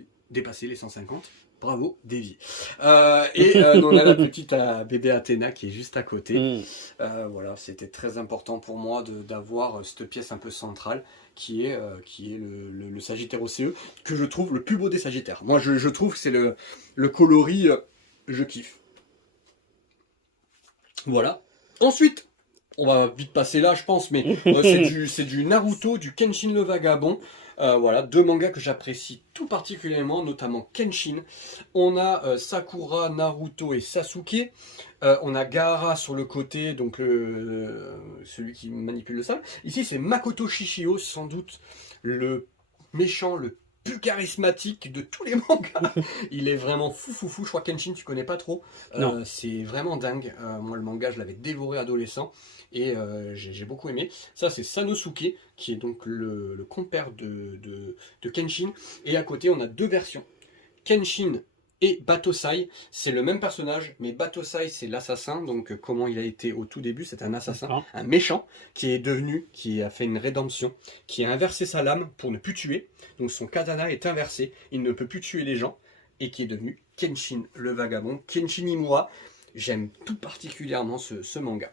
les 150. Bravo, Davy. On a la petite bébé Athéna qui est juste à côté. Voilà, c'était très important pour moi d'avoir cette pièce un peu centrale qui est le Sagittaire OCE, que je trouve le plus beau des Sagittaires. Moi, je trouve que c'est le coloris, je kiffe. Voilà. Ensuite, on va vite passer là, je pense, mais c'est du Naruto, du Kenshin le Vagabond. Voilà, deux mangas que j'apprécie tout particulièrement, notamment Kenshin. On a Sakura, Naruto et Sasuke. On a Gaara sur le côté, donc celui qui manipule le sable. Ici, c'est Makoto Shishio, sans doute le méchant, le plus charismatique de tous les mangas. Il est vraiment fou. Je crois que Kenshin, tu connais pas trop. C'est vraiment dingue. Moi, le manga, je l'avais dévoré adolescent. Et j'ai beaucoup aimé. Ça, c'est Sanosuke, qui est donc le compère de Kenshin. Et à côté, on a deux versions. Kenshin et Batosai, c'est le même personnage, mais Batosai, c'est l'assassin. Donc, comment il a été au tout début, c'est un assassin, un méchant, qui a fait une rédemption, qui a inversé sa lame pour ne plus tuer. Donc, son katana est inversé, il ne peut plus tuer les gens, et qui est devenu Kenshin, le vagabond. Kenshin Himura, j'aime tout particulièrement ce manga.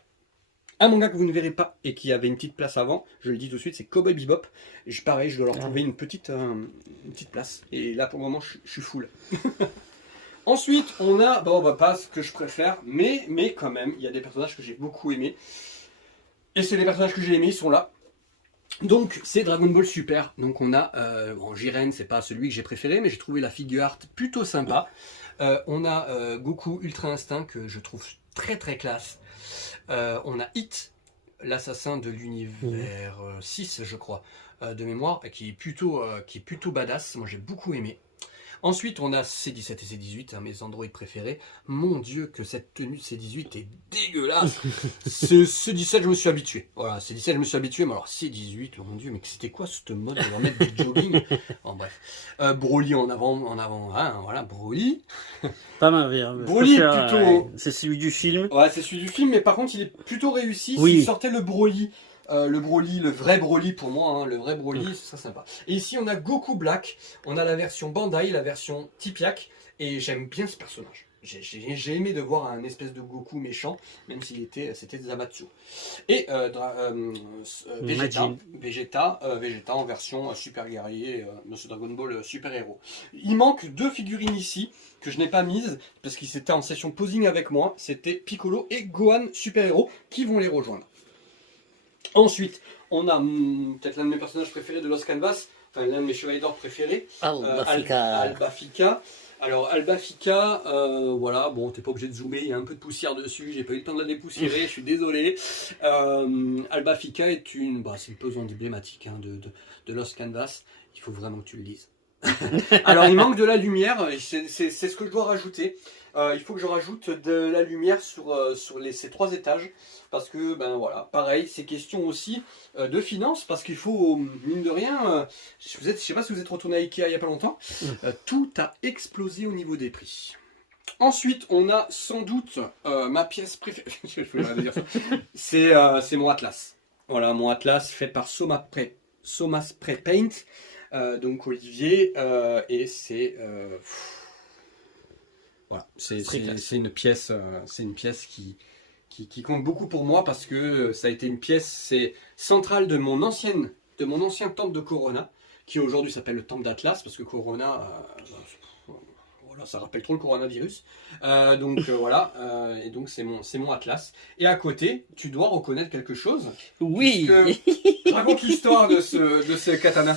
Un manga que vous ne verrez pas et qui avait une petite place avant, je le dis tout de suite, c'est Cowboy Bebop. Pareil, je dois leur trouver une petite place. Et là, pour le moment, je suis full. Ensuite, on a, pas ce que je préfère, mais quand même, il y a des personnages que j'ai beaucoup aimés. Et c'est les personnages que j'ai aimés, ils sont là. Donc c'est Dragon Ball Super. Donc on a bon, Jiren, c'est pas celui que j'ai préféré, mais j'ai trouvé la figure art plutôt sympa. On a Goku Ultra Instinct que je trouve très très classe. On a Hit, l'assassin de l'univers 6 je crois de mémoire, qui est plutôt badass. Moi j'ai beaucoup aimé. Ensuite, on a C17 et C18, mes androïdes préférés. Mon Dieu, que cette tenue de C18 est dégueulasse. C17, je me suis habitué. Voilà, C17, je me suis habitué. Mais alors C18, oh mon Dieu, mais c'était quoi ce mode de remettre du jogging? Bon, bref. Broly en avant, hein, voilà, Broly. Pas ma vie. Broly plutôt. C'est celui du film. Ouais, c'est celui du film, mais par contre, il est plutôt réussi. Oui. S'il sortait le Broly. Le vrai Broly pour moi, hein, le vrai Broly, ce serait sympa. Et ici on a Goku Black, on a la version Bandai, la version Tipiak, et j'aime bien ce personnage. J'ai aimé de voir un espèce de Goku méchant, même s'il c'était Zamasu. Et Vegeta en version super guerrier de ce Dragon Ball super héros. Il manque 2 figurines ici que je n'ai pas mises parce qu'ils étaient en session posing avec moi. C'était Piccolo et Gohan super héros qui vont les rejoindre. Ensuite, on a peut-être l'un de mes personnages préférés de Lost Canvas, enfin l'un de mes chevaliers d'or préférés, Alba Fika. Alors Alba Fika, voilà, bon, t'es pas obligé de zoomer, il y a un peu de poussière dessus, j'ai pas eu le temps de la dépoussiérer, je suis désolé. Alba Fika est une pesante emblématique hein, de Lost Canvas, il faut vraiment que tu le lises. Alors il manque de la lumière, c'est ce que je dois rajouter. Il faut que je rajoute de la lumière sur ces 3 étages parce que ben voilà, pareil, c'est question aussi de finances parce qu'il faut mine de rien. Je sais pas si vous êtes retourné à Ikea il y a pas longtemps. Tout a explosé au niveau des prix. Ensuite, on a sans doute ma pièce préférée. C'est mon Atlas. Voilà, mon Atlas fait par Soma Spray Paint. Donc Olivier et c'est voilà, c'est une pièce qui compte beaucoup pour moi parce que ça a été une pièce centrale de mon ancien temple de Corona qui aujourd'hui s'appelle le temple d'Atlas parce que Corona voilà, ça rappelle trop le coronavirus voilà et donc c'est mon Atlas et à côté tu dois reconnaître quelque chose. Oui. Raconte l'histoire de ce katana.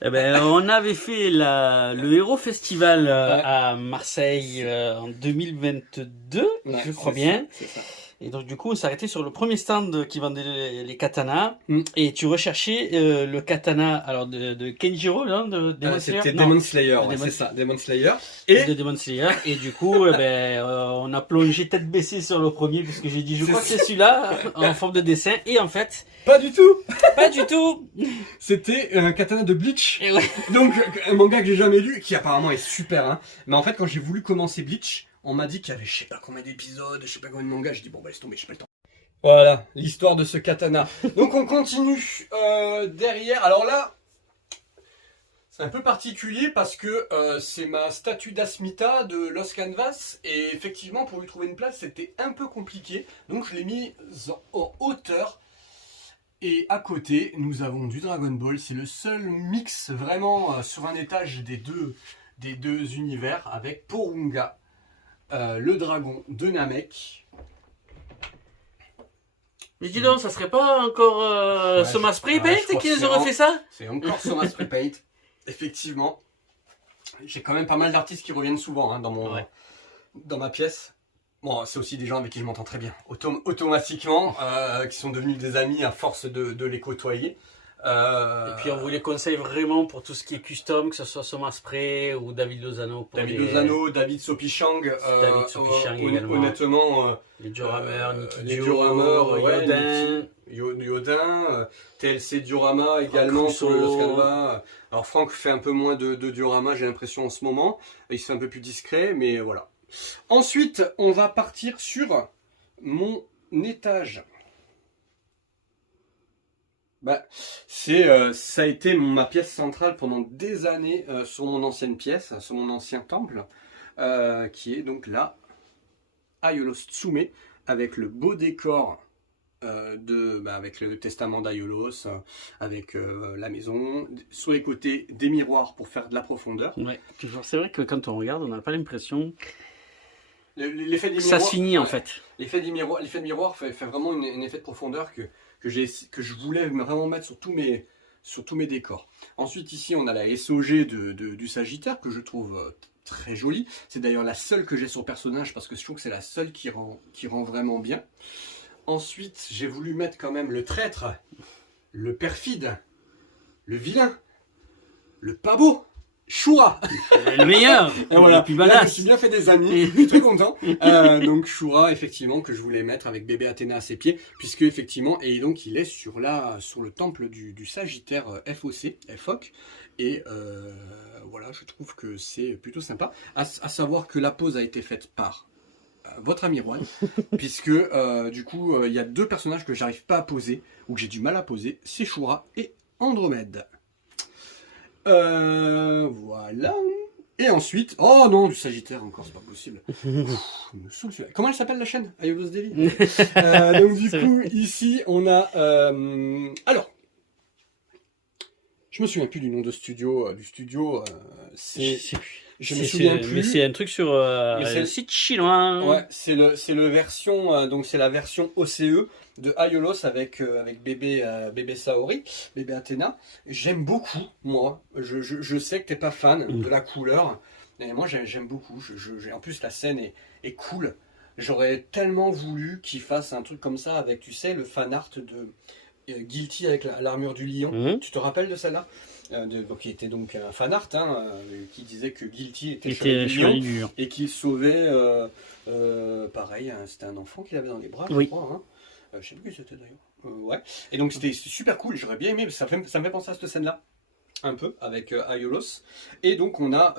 Eh ben, on avait fait le Hero Festival à Marseille en 2022, je crois bien. C'est ça. Et donc du coup, on s'est arrêté sur le premier stand qui vendait les katanas. Et tu recherchais le katana alors de Kenjiro, là, de Demon Slayer. C'était Demon Slayer, ouais, c'est ça, Demon Slayer. De Demon Slayer. Et du coup, on a plongé tête baissée sur le premier parce que j'ai dit, je crois que c'est celui-là en forme de dessin. Et en fait, pas du tout. Pas du tout. C'était un katana de Bleach. Et ouais. Donc un manga que j'ai jamais lu, qui apparemment est super. Hein. Mais en fait, quand j'ai voulu commencer Bleach, on m'a dit qu'il y avait je sais pas combien d'épisodes, je sais pas combien de mangas. J'ai dit bon bah laisse tomber, j'ai pas le temps. Voilà, l'histoire de ce katana. Donc on continue derrière. Alors là, c'est un peu particulier parce que c'est ma statue d'Asmita de Lost Canvas. Et effectivement, pour lui trouver une place, c'était un peu compliqué. Donc je l'ai mis en hauteur. Et à côté, nous avons du Dragon Ball. C'est le seul mix vraiment sur un étage des deux univers avec Porunga, le dragon de Namek. Mais dis donc, ça serait pas encore Soma Spray Paint qui les aurait fait ça? C'est encore Soma Spray Paint, effectivement. J'ai quand même pas mal d'artistes qui reviennent souvent hein, dans ma pièce. Bon, c'est aussi des gens avec qui je m'entends très bien, automatiquement, qui sont devenus des amis à force de les côtoyer. Et puis on vous les conseille vraiment pour tout ce qui est custom, que ce soit Soma Spray ou David Lozano. David Sopichang, également. Honnêtement, les Dioramers, Niki les Dio, Dioramers, Yodin, TLC Diorama également pour le Lost Canvas. Alors Franck fait un peu moins de diorama, j'ai l'impression en ce moment. Il se fait un peu plus discret, mais voilà. Ensuite, on va partir sur mon étage. Bah, ça a été ma pièce centrale pendant des années sur mon ancienne pièce, sur mon ancien temple, qui est donc là, Aiolos Tsume, avec le beau décor avec le testament d'Aiolos, avec la maison, sur les côtés des miroirs pour faire de la profondeur. Ouais, toujours. C'est vrai que quand on regarde, on n'a pas l'impression l'effet des ça se finit en fait. L'effet de miroir fait vraiment un effet de profondeur que que je voulais vraiment mettre sur tous mes décors. Ensuite, ici, on a la SOG du Sagittaire, que je trouve très jolie. C'est d'ailleurs la seule que j'ai sur le personnage, parce que je trouve que c'est la seule qui rend vraiment bien. Ensuite, j'ai voulu mettre quand même le traître, le perfide, le vilain, le pas beau, Shura. Le meilleur, Voilà. le plus Là, je me badass. suis bien fait des amis, je suis très content. Donc Shura, effectivement, que je voulais mettre avec bébé Athéna à ses pieds, puisque effectivement, et donc il est sur le temple du Sagittaire FOC. Et voilà, je trouve que c'est plutôt sympa. À savoir que la pose a été faite par votre ami Juan, puisque du coup, il y a deux personnages que j'arrive pas à poser, ou que j'ai du mal à poser, c'est Shura et Andromède. Voilà. Et ensuite, oh non, du Sagittaire encore, c'est pas possible. Pff, il me saoule celui-là. Comment elle s'appelle la chaîne? Ayolos Devi. Donc du coup, ici, on a... alors, je me souviens plus du nom de studio. C'est... Je me souviens plus. Mais c'est un truc sur c'est le site chinois. Ouais, c'est le version, donc c'est la version OCE de Aiolos avec bébé Saori, bébé Athéna. J'aime beaucoup, moi. Je sais que t'es pas fan de la couleur, mais moi j'aime beaucoup. En plus la scène est cool. J'aurais tellement voulu qu'il fasse un truc comme ça avec, tu sais, le fan art de Guilty avec l'armure du lion. Tu te rappelles de celle-là? Qui était donc un fan art, qui disait que Guilty était chevalier du lion et qu'il sauvait, pareil, c'était un enfant qu'il avait dans les bras, je crois. Je sais plus qui c'était d'ailleurs. Ouais. Et donc c'était super cool, j'aurais bien aimé, ça me fait penser à cette scène-là, un peu, avec Aiolos. Et donc on a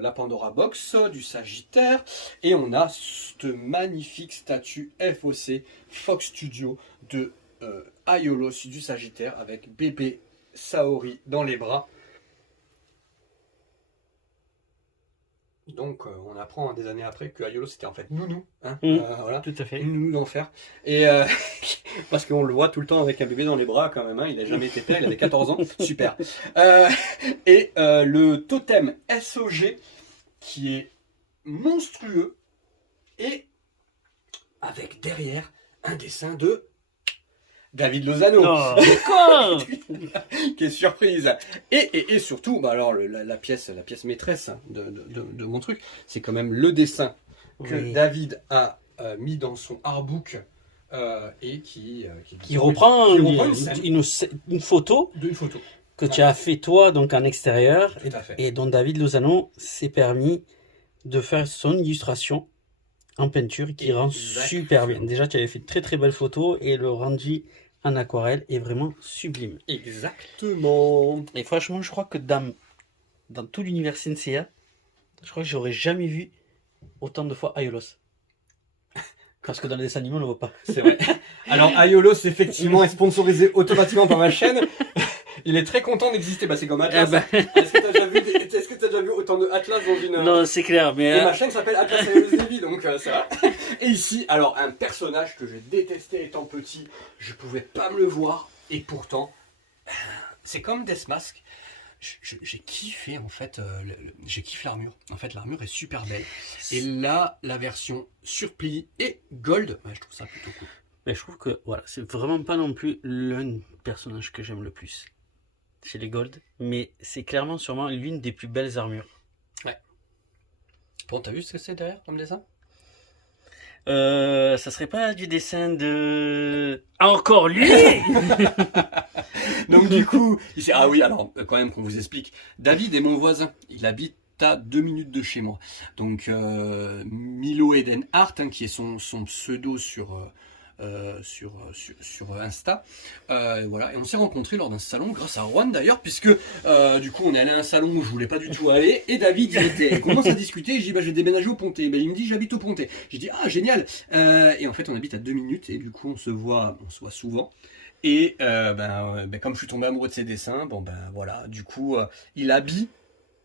la Pandora Box du Sagittaire, et on a cette magnifique statue FOC, Fox Studio, de Aiolos du Sagittaire, avec bébé Saori dans les bras. Donc on apprend des années après que Aiolos c'était en fait nounou, voilà, tout à fait. Nounou d'enfer. Et parce qu'on le voit tout le temps avec un bébé dans les bras quand même, il n'a jamais été père, il avait 14 ans, super. Et le totem SOG qui est monstrueux, et avec derrière un dessin de David Lozano, qui est surprise. Et surtout, alors la pièce maîtresse de mon truc, c'est quand même le dessin que David a mis dans son artbook et qui reprend une photo que tu as fait toi donc en extérieur, et dont David Lozano s'est permis de faire son illustration en peinture, qui rend super bien. Déjà, tu avais fait de très très belles photos, et le rendu en aquarelle est vraiment sublime. Exactement. Et franchement, je crois que dans tout l'univers Senseiya, je crois que j'aurais jamais vu autant de fois Aiolos. Parce que dans les dessins animés, on ne le voit pas. C'est vrai. Alors, Aiolos, effectivement, est sponsorisé automatiquement par ma chaîne. Il est très content d'exister. C'est comme Atlas. Est-ce que tu as déjà vu autant de Atlas dans une... Non, c'est clair. Mais et ma chaîne s'appelle Atlas Aiolos Devi, donc ça va. Et ici, alors, un personnage que je détestais étant petit, je pouvais pas me le voir, et pourtant, c'est comme Deathmask. J'ai kiffé en fait, j'ai kiffé l'armure. En fait, l'armure est super belle. Et là, la version surplis et gold, je trouve ça plutôt cool. Mais je trouve que voilà, c'est vraiment pas non plus l'un personnage que j'aime le plus chez les gold, mais c'est clairement sûrement l'une des plus belles armures. Ouais. Bon, t'as vu ce que c'est derrière comme dessin? Ça serait pas du dessin de... Encore lui. Donc du coup, ah oui, alors quand même qu'on vous explique, David est mon voisin, il habite à 2 minutes de chez moi. Donc Milo Eden Art, qui est son pseudo sur Insta, voilà, et on s'est rencontrés lors d'un salon grâce à Juan d'ailleurs, puisque du coup on est allé à un salon où je voulais pas du tout aller, et David y était. On commence à discuter, je dis je vais déménager au Pontet. Il me dit j'habite au Pontet. J'ai dit ah génial, et en fait on habite à 2 minutes, et du coup on se voit souvent. Et comme je suis tombé amoureux de ses dessins, voilà, du coup il habille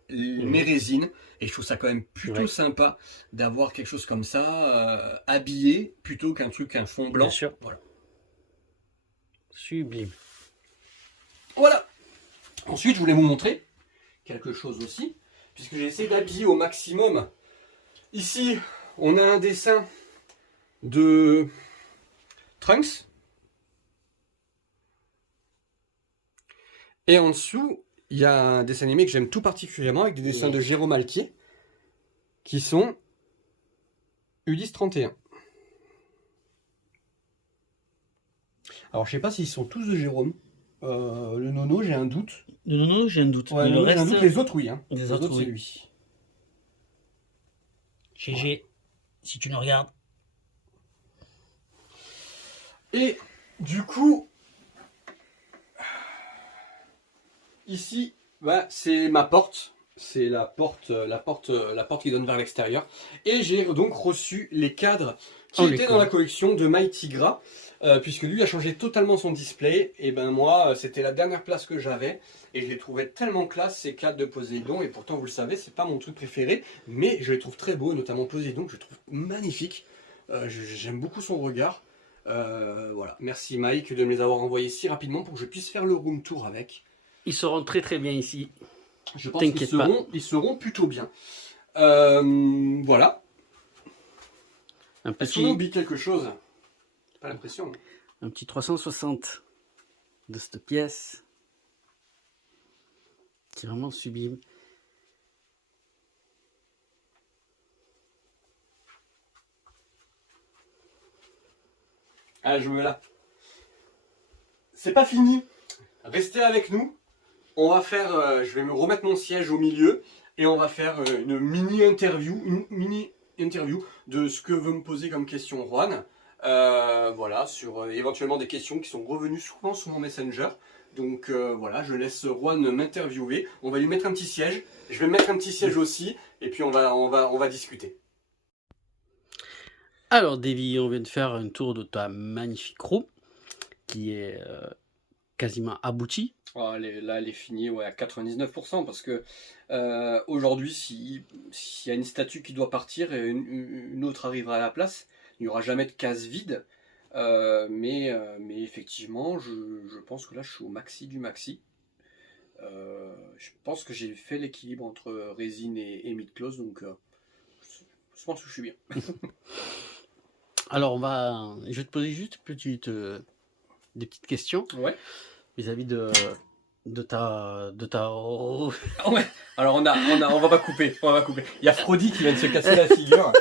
mes résines, et je trouve ça quand même plutôt sympa d'avoir quelque chose comme ça habillé, plutôt qu'un fond blanc. Bien sûr. Voilà. Sublime. Voilà. Ensuite, je voulais vous montrer quelque chose aussi, puisque j'ai essayé d'habiller au maximum. Ici, on a un dessin de Trunks. Et en dessous, il y a un dessin animé que j'aime tout particulièrement avec des dessins de Jérôme Alquier qui sont Ulysse 31. Alors je sais pas s'ils sont tous de Jérôme. Le Nono, j'ai un doute. Le Nono, j'ai un doute. Ouais, Mais Nono, le j'ai un reste, doute. Les autres, oui. Hein. les autres, oui. c'est lui. GG, si tu nous regardes. Et du coup, ici, bah, c'est ma porte. C'est la porte qui donne vers l'extérieur. Et j'ai donc reçu les cadres qui étaient dans la collection de Mighty Gras, puisque lui a changé totalement son display. Et ben moi, c'était la dernière place que j'avais. Et je les trouvais tellement classe, ces cadres de Poséidon. Et pourtant, vous le savez, c'est pas mon truc préféré. Mais je les trouve très beaux, et notamment Poséidon, que je trouve magnifique. J'aime beaucoup son regard. Voilà. Merci Mike de me les avoir envoyés si rapidement pour que je puisse faire le room tour avec. Ils seront très très bien ici. Je pense qu'ils seront plutôt bien. Voilà. Est-ce qu'on oublie quelque chose? Pas l'impression. Un petit 360 de cette pièce. Qui est vraiment sublime. Ah, je me la. C'est pas fini. Restez avec nous. On va faire. Je vais me remettre mon siège au milieu et on va faire une mini interview de ce que veut me poser comme question Juan. Voilà, sur éventuellement des questions qui sont revenues souvent sur mon Messenger. Donc voilà, je laisse Juan m'interviewer. On va lui mettre un petit siège. Je vais mettre un petit siège aussi et puis on va discuter. Alors Davy, on vient de faire un tour de ta magnifique roue qui est quasiment aboutie. Oh, là, elle est finie à 99% parce que aujourd'hui, s'il y a une statue qui doit partir et une autre arrivera à la place, il n'y aura jamais de case vide. Mais effectivement, je pense que là, je suis au maxi du maxi. Je pense que j'ai fait l'équilibre entre résine et mid-close, donc je pense que je suis bien. Alors, je vais te poser juste des petites questions. Ouais. Vis-à-vis de ta. Ouais. Alors on va pas couper. Il y a Frody qui vient de se casser la figure.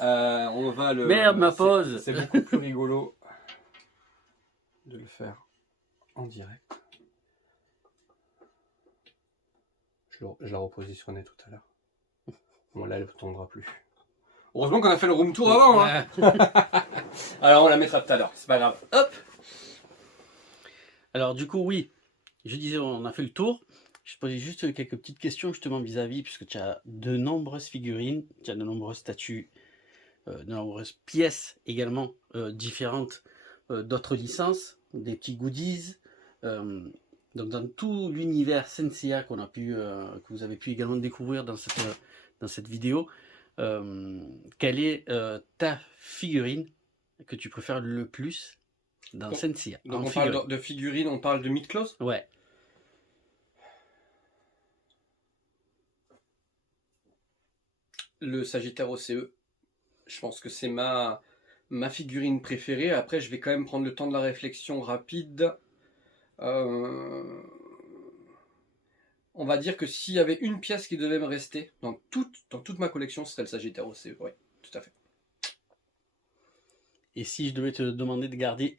Merde, ma pause. C'est beaucoup plus rigolo de le faire en direct. Je la repositionnais tout à l'heure. Bon là, elle ne tombera plus. Heureusement qu'on a fait le room tour avant. Hein. Alors on la mettra tout à l'heure. C'est pas grave. Hop. Alors du coup, oui, je disais, on a fait le tour. Je te posais juste quelques petites questions justement vis-à-vis, puisque tu as de nombreuses figurines, tu as de nombreuses statues, de nombreuses pièces également différentes d'autres licences, des petits goodies. Donc dans tout l'univers Senseiya que vous avez pu également découvrir dans cette vidéo, quelle est ta figurine que tu préfères le plus dans Senseiya? Donc on parle de figurines, on parle de mid-close? Ouais. Le Sagittaire OCE. Je pense que c'est ma figurine préférée. Après, je vais quand même prendre le temps de la réflexion rapide. On va dire que s'il y avait une pièce qui devait me rester dans toute ma collection, ce serait le Sagittaire OCE. Oui, tout à fait. Et si je devais te demander de garder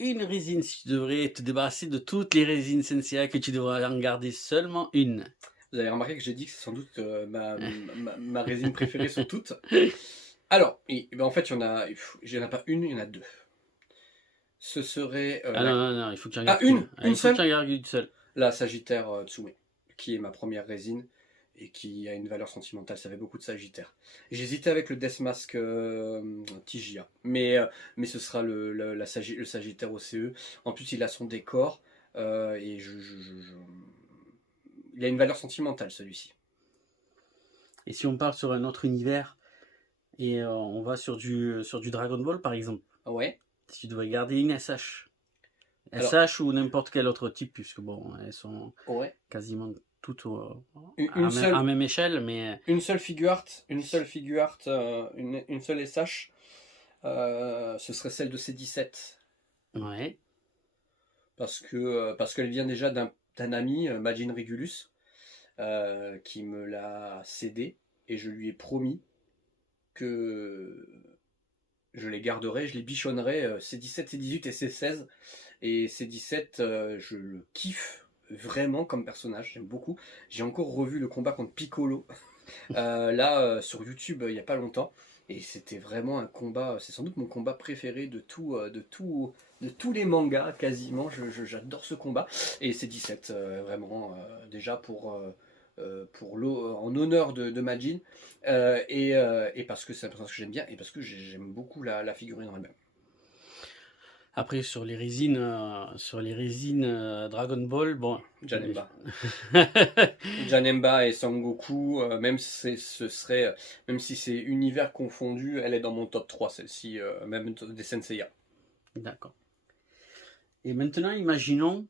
une résine, si tu devrais te débarrasser de toutes les résines Senseiya, que tu devrais en garder seulement une? Vous avez remarqué que j'ai dit que c'est sans doute ma résine préférée sur toutes. Alors, en fait, il n'y en a pas une, il y en a deux. Ce serait... non, il faut que tu en gardes une seule. Une seule. La Sagittaire Tsume, qui est ma première résine et qui a une valeur sentimentale. Ça fait beaucoup de Sagittaire. J'hésitais avec le Death Mask Tigia, mais ce sera le Sagittaire OCE. En plus, il a son décor et il a une valeur sentimentale, celui-ci. Et si on part sur un autre univers et on va sur du Dragon Ball, par exemple. Ouais. Si tu devrais garder une SH. SH ou n'importe quel autre type, puisque bon, elles sont quasiment toutes à même échelle, mais... Une seule figure art, une seule SH, ce serait celle de C17. Ouais. Parce qu'elle vient déjà d'un d'un ami, Majin Regulus, qui me l'a cédé, et je lui ai promis que je les garderai, je les bichonnerai, C17, C18 et C16. Et C17, je le kiffe vraiment comme personnage, j'aime beaucoup. J'ai encore revu le combat contre Piccolo sur YouTube il n'y a pas longtemps. Et c'était vraiment un combat, c'est sans doute mon combat préféré de tous les mangas quasiment. J'adore ce combat. Et C17, vraiment, déjà en honneur de Majin. Et parce que c'est un personnage que j'aime bien et parce que j'aime beaucoup la figurine en elle-même. Après, sur les résines Dragon Ball, bon. Janemba. Janemba et Sangoku, même si c'est univers confondu, elle est dans mon top 3, celle-ci, même des Senseiya. D'accord. Et maintenant, imaginons,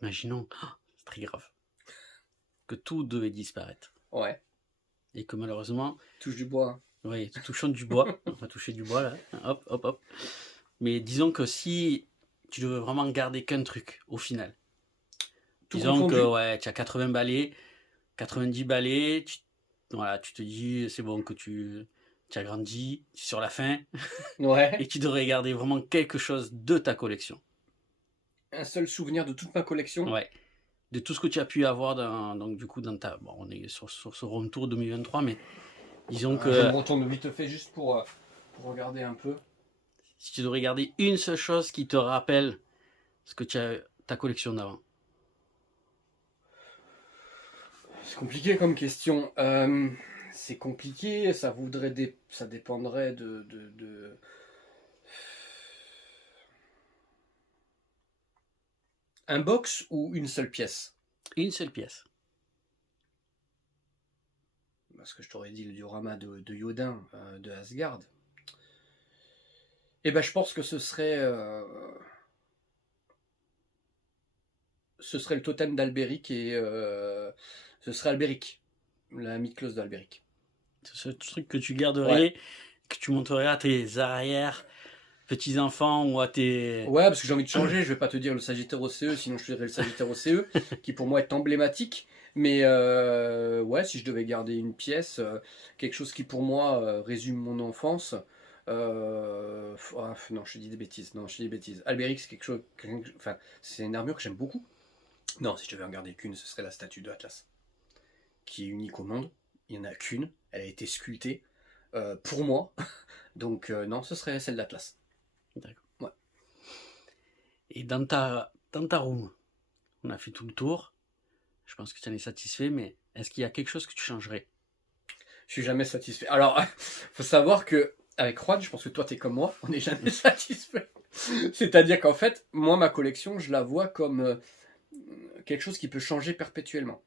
c'est très grave, que tout devait disparaître. Ouais. Et que malheureusement... Touche du bois. Oui, touchons du bois. On va toucher du bois là. Hop, hop, hop. Mais disons que si tu devais vraiment garder qu'un truc au final. Tout disons confondu. que ouais, tu as 80 balais, 90 balais, tu te dis c'est bon que tu as grandi, tu es sur la fin. Ouais. Et tu devrais garder vraiment quelque chose de ta collection. Un seul souvenir de toute ma collection. Ouais. De tout ce que tu as pu avoir dans ta... Bon, on est sur ce retour 2023, mais disons que... Je me retourne vite fait juste pour regarder un peu. Si tu devrais garder une seule chose qui te rappelle ce que tu as, ta collection d'avant. C'est compliqué comme question. C'est compliqué, ça dépendrait de... Un box ou une seule pièce? Une seule pièce. Parce que je t'aurais dit le diorama de Yodin de Asgard. Et ben je pense que ce serait le totem d'Albéric et ce serait Albéric, la mythos d'Albéric. C'est ce truc que tu garderais, que tu montrerais à tes arrières petits-enfants ou à tes... Ouais, parce que j'ai envie de changer, je vais pas te dire le Sagittaire OCE, sinon je te dirais le Sagittaire OCE, qui pour moi est emblématique. Mais ouais, si je devais garder une pièce, quelque chose qui pour moi résume mon enfance... non, je dis des bêtises. Albéric, c'est quelque chose... Enfin, c'est une armure que j'aime beaucoup. Non, si je devais en garder qu'une, ce serait la statue de Atlas. Qui est unique au monde. Il n'y en a qu'une. Elle a été sculptée pour moi. Donc non, ce serait celle d'Atlas. D'accord. Ouais. Et dans ta room, on a fait tout le tour. Je pense que tu en es satisfait, mais est-ce qu'il y a quelque chose que tu changerais? Je suis jamais satisfait. Alors, faut savoir que avec Juan, je pense que toi t'es comme moi, on n'est jamais satisfait. C'est-à-dire qu'en fait, moi ma collection, je la vois comme quelque chose qui peut changer perpétuellement.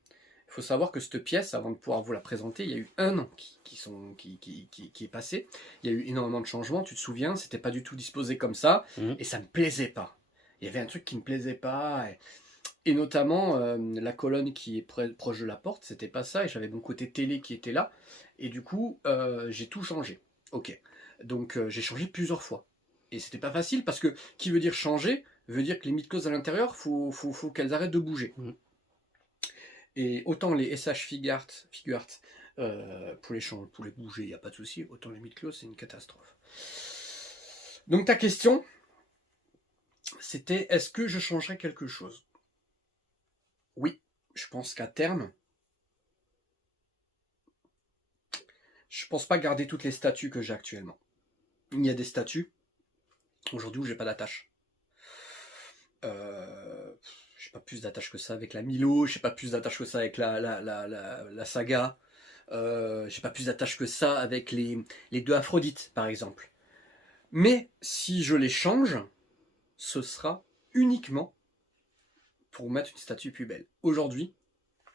Il faut savoir que cette pièce, avant de pouvoir vous la présenter, il y a eu 1 an qui est passé. Il y a eu énormément de changements, tu te souviens, c'était pas du tout disposé comme ça, et ça me plaisait pas. Il y avait un truc qui me plaisait pas, et notamment la colonne qui est proche de la porte, c'était pas ça, et j'avais mon côté télé qui était là, et du coup, j'ai tout changé. Ok, donc j'ai changé plusieurs fois. Et c'était pas facile, parce que qui veut dire changer, veut dire que les mythos à l'intérieur, faut qu'elles arrêtent de bouger. Et autant les SH Figart pour les bouger, il n'y a pas de souci, autant les mythos, c'est une catastrophe. Donc ta question, c'était est-ce que je changerais quelque chose? Oui, je pense qu'à terme, je pense pas garder toutes les statues que j'ai actuellement. Il y a des statues, aujourd'hui, où j'ai pas d'attache. J'ai pas plus d'attache que ça avec la Milo, j'ai pas plus d'attache que ça avec la saga, j'ai pas plus d'attache que ça avec les 2 Aphrodite, par exemple. Mais si je les change, ce sera uniquement pour mettre une statue plus belle. Aujourd'hui,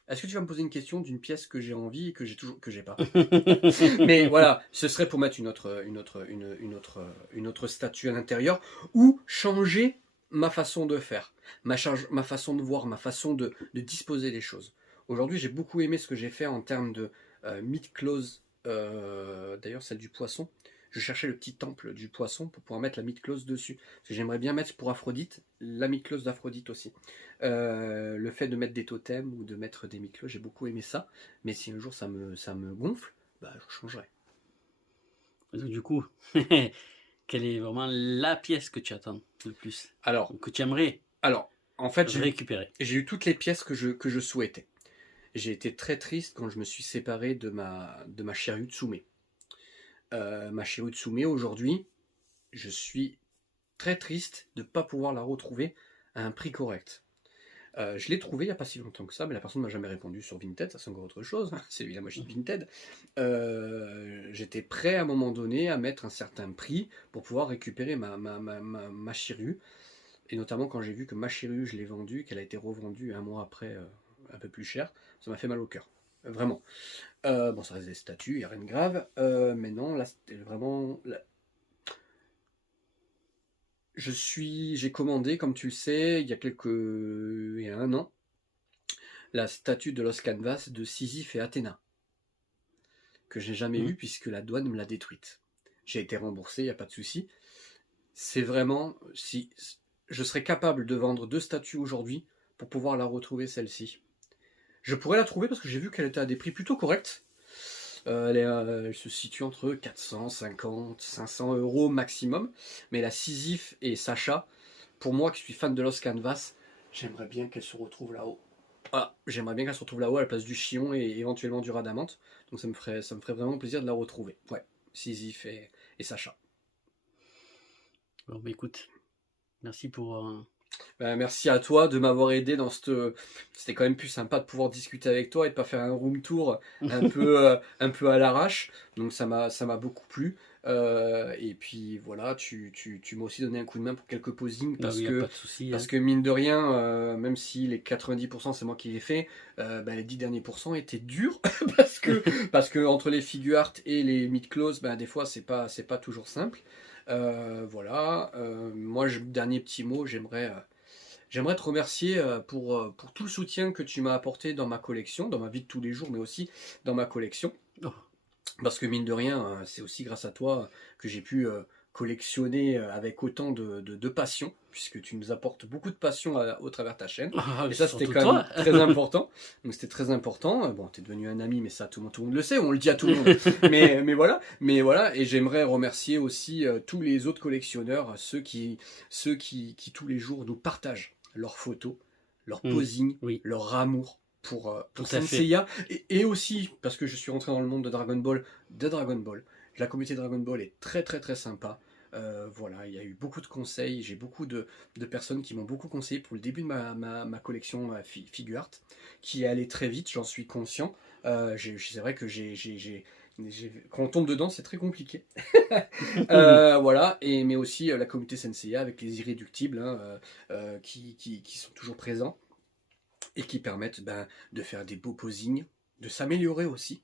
est-ce que tu vas me poser une question d'une pièce que j'ai envie et que j'ai pas? Mais voilà, ce serait pour mettre une autre statue à l'intérieur ou changer ma façon de faire, ma façon de voir, ma façon de disposer les choses. Aujourd'hui, j'ai beaucoup aimé ce que j'ai fait en termes de myth close, d'ailleurs celle du poisson. je cherchais le petit temple du poisson pour pouvoir mettre la mythos dessus. Parce que j'aimerais bien mettre pour Aphrodite, la mythos d'Aphrodite aussi. Le fait de mettre des totems ou de mettre des mythos, j'ai beaucoup aimé ça. Mais si un jour ça me gonfle, bah, je changerai. Donc, du coup, quelle est vraiment la pièce que tu attends le plus? Alors, que tu aimerais en fait, récupérer? J'ai eu toutes les pièces que je souhaitais. J'ai été très triste quand je me suis séparé de ma Shiryu Tsume. Ma Shiryu Tsume, aujourd'hui, je suis très triste de ne pas pouvoir la retrouver à un prix correct. Je l'ai trouvé il n'y a pas si longtemps que ça, mais la personne ne m'a jamais répondu sur Vinted, ça c'est encore autre chose, c'est lui la machine Vinted. J'étais prêt à un moment donné à mettre un certain prix pour pouvoir récupérer ma Shiryu, et notamment quand j'ai vu que ma Shiryu, je l'ai vendue, qu'elle a été revendue un mois après un peu plus cher, ça m'a fait mal au cœur, vraiment. Bon, ça reste des statues, il n'y a rien de grave, mais non, là c'était vraiment... J'ai commandé, comme tu le sais, il y a un an, la statue de Los Canvas de Sisyphe et Athéna, que j'ai jamais eu puisque la douane me l'a détruite. J'ai été remboursé, il n'y a pas de souci. C'est vraiment, si je serais capable de vendre 2 statues aujourd'hui pour pouvoir la retrouver, celle-ci. Je pourrais la trouver parce que j'ai vu qu'elle était à des prix plutôt corrects. Elle se situe entre 450, 500 € maximum. Mais la Sisyphe et Sacha, pour moi qui suis fan de Los Canvas, j'aimerais bien qu'elle se retrouve là-haut. Voilà, j'aimerais bien qu'elle se retrouve là-haut à la place du Chion et éventuellement du Radamante. Donc ça me ferait vraiment plaisir de la retrouver. Ouais, Sisyphe et Sacha. Bon, bah écoute, merci pour... Merci à toi de m'avoir aidé dans cette... C'était quand même plus sympa de pouvoir discuter avec toi et de pas faire un room tour un peu à l'arrache. Donc ça m'a beaucoup plu. Et puis voilà, tu m'as aussi donné un coup de main pour quelques posings parce que mine de rien, même si les 90% c'est moi qui les fait, les 10 derniers pourcents étaient durs parce que entre les figure art et les mid-close, des fois c'est pas toujours simple. Voilà, moi dernier petit mot, j'aimerais te remercier pour tout le soutien que tu m'as apporté dans ma collection, dans ma vie de tous les jours, mais aussi dans ma collection. Oh. Parce que mine de rien, c'est aussi grâce à toi que j'ai pu collectionner avec autant de passion, puisque tu nous apportes beaucoup de passion au travers de ta chaîne. Et ça, c'était quand même très important. Donc c'était très important. Bon, t'es devenu un ami, mais ça, tout le monde le sait, on le dit à tout le monde. mais voilà. Et j'aimerais remercier aussi tous les autres collectionneurs, ceux qui tous les jours nous partagent leurs photos, leurs posing, leur amour pour Saint Seiya, et aussi parce que je suis rentré dans le monde de Dragon Ball. La communauté Dragon Ball est très très très sympa. Voilà, il y a eu beaucoup de conseils, j'ai beaucoup de personnes qui m'ont beaucoup conseillé pour le début de ma collection figure art, qui est allée très vite, j'en suis conscient. C'est vrai que quand on tombe dedans, c'est très compliqué. Voilà, mais aussi la communauté Senseiya avec les irréductibles qui sont toujours présents et qui permettent de faire des beaux posings, de s'améliorer aussi.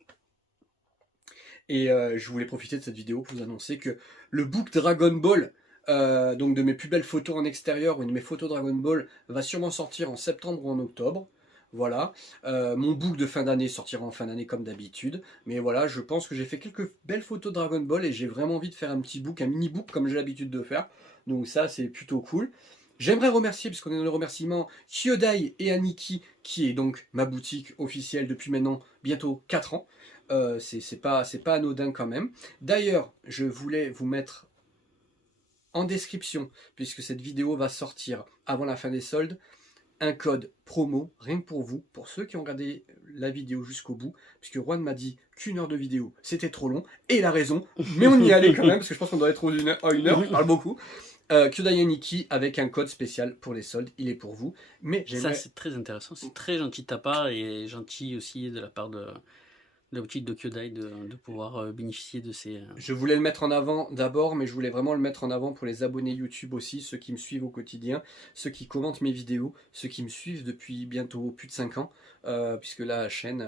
Et je voulais profiter de cette vidéo pour vous annoncer que le book Dragon Ball, donc de mes plus belles photos en extérieur ou de mes photos Dragon Ball, va sûrement sortir en septembre ou en octobre. Voilà, mon book de fin d'année sortira en fin d'année comme d'habitude. Mais voilà, je pense que j'ai fait quelques belles photos Dragon Ball et j'ai vraiment envie de faire un petit book, un mini book comme j'ai l'habitude de faire. Donc ça, c'est plutôt cool. J'aimerais remercier, puisqu'on est dans le remerciement, Kyodai et Aniki, qui est donc ma boutique officielle depuis maintenant bientôt 4 ans. C'est pas anodin quand même. D'ailleurs, je voulais vous mettre en description, puisque cette vidéo va sortir avant la fin des soldes, un code promo, rien que pour vous, pour ceux qui ont regardé la vidéo jusqu'au bout, puisque Juan m'a dit qu'1 heure de vidéo, c'était trop long, et il a raison, mais on y allait quand même, parce que je pense qu'on doit être à 1 heure, je parle beaucoup. Kyodai Aniki avec un code spécial pour les soldes, il est pour vous. Mais ça, c'est très intéressant, c'est très gentil de ta part, et gentil aussi de la part de la boutique de Kyodai de pouvoir bénéficier de ces... Je voulais le mettre en avant d'abord, mais je voulais vraiment le mettre en avant pour les abonnés YouTube aussi, ceux qui me suivent au quotidien, ceux qui commentent mes vidéos, ceux qui me suivent depuis bientôt plus de 5 ans, puisque la chaîne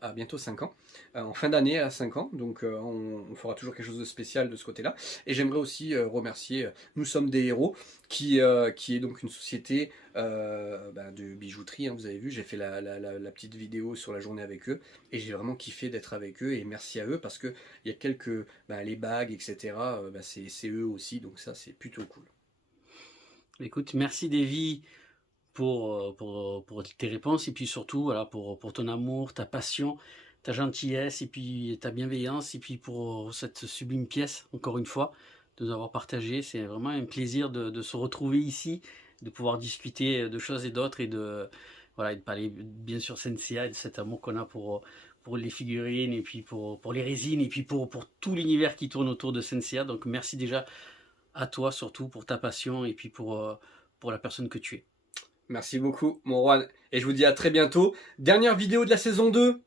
a bientôt 5 ans. En fin d'année, elle a 5 ans, donc on fera toujours quelque chose de spécial de ce côté-là. Et j'aimerais aussi remercier Nous Sommes des Héros, qui est donc une société de bijouterie. Hein, vous avez vu, j'ai fait la petite vidéo sur la journée avec eux, et j'ai vraiment vraiment kiffé d'être avec eux et merci à eux parce que il y a quelques les bagues, etc. C'est eux aussi, donc ça c'est plutôt cool. Écoute, merci Davy pour tes réponses et puis surtout voilà, pour ton amour, ta passion, ta gentillesse et puis ta bienveillance et puis pour cette sublime pièce, encore une fois, de nous avoir partagé. C'est vraiment un plaisir de se retrouver ici, de pouvoir discuter de choses et d'autres et de parler bien sûr Senseiya et de cet amour qu'on a pour les figurines et puis pour les résines et puis pour tout l'univers qui tourne autour de Senseiya. Donc merci déjà à toi surtout pour ta passion et puis pour la personne que tu es. Merci beaucoup, mon Juan. Et je vous dis à très bientôt. Dernière vidéo de la saison 2.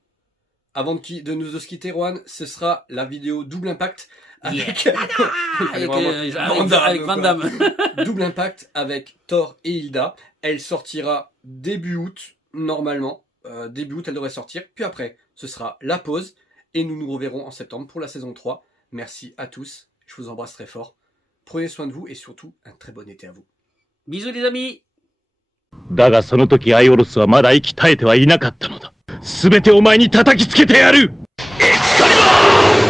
Avant de nous se quitter, Juan, ce sera la vidéo Double Impact avec, avec Van Damme. Double Impact avec Thor et Hilda. Elle sortira début août, normalement. Début août, elle devrait sortir. Puis après, ce sera la pause. Et nous nous reverrons en septembre pour la saison 3. Merci à tous. Je vous embrasse très fort. Prenez soin de vous et surtout, un très bon été à vous. Bisous les amis. だがその時アイオロスはまだ息絶えてはいなかったのだ。すべてお前に叩きつけてやる。エクスカリバー！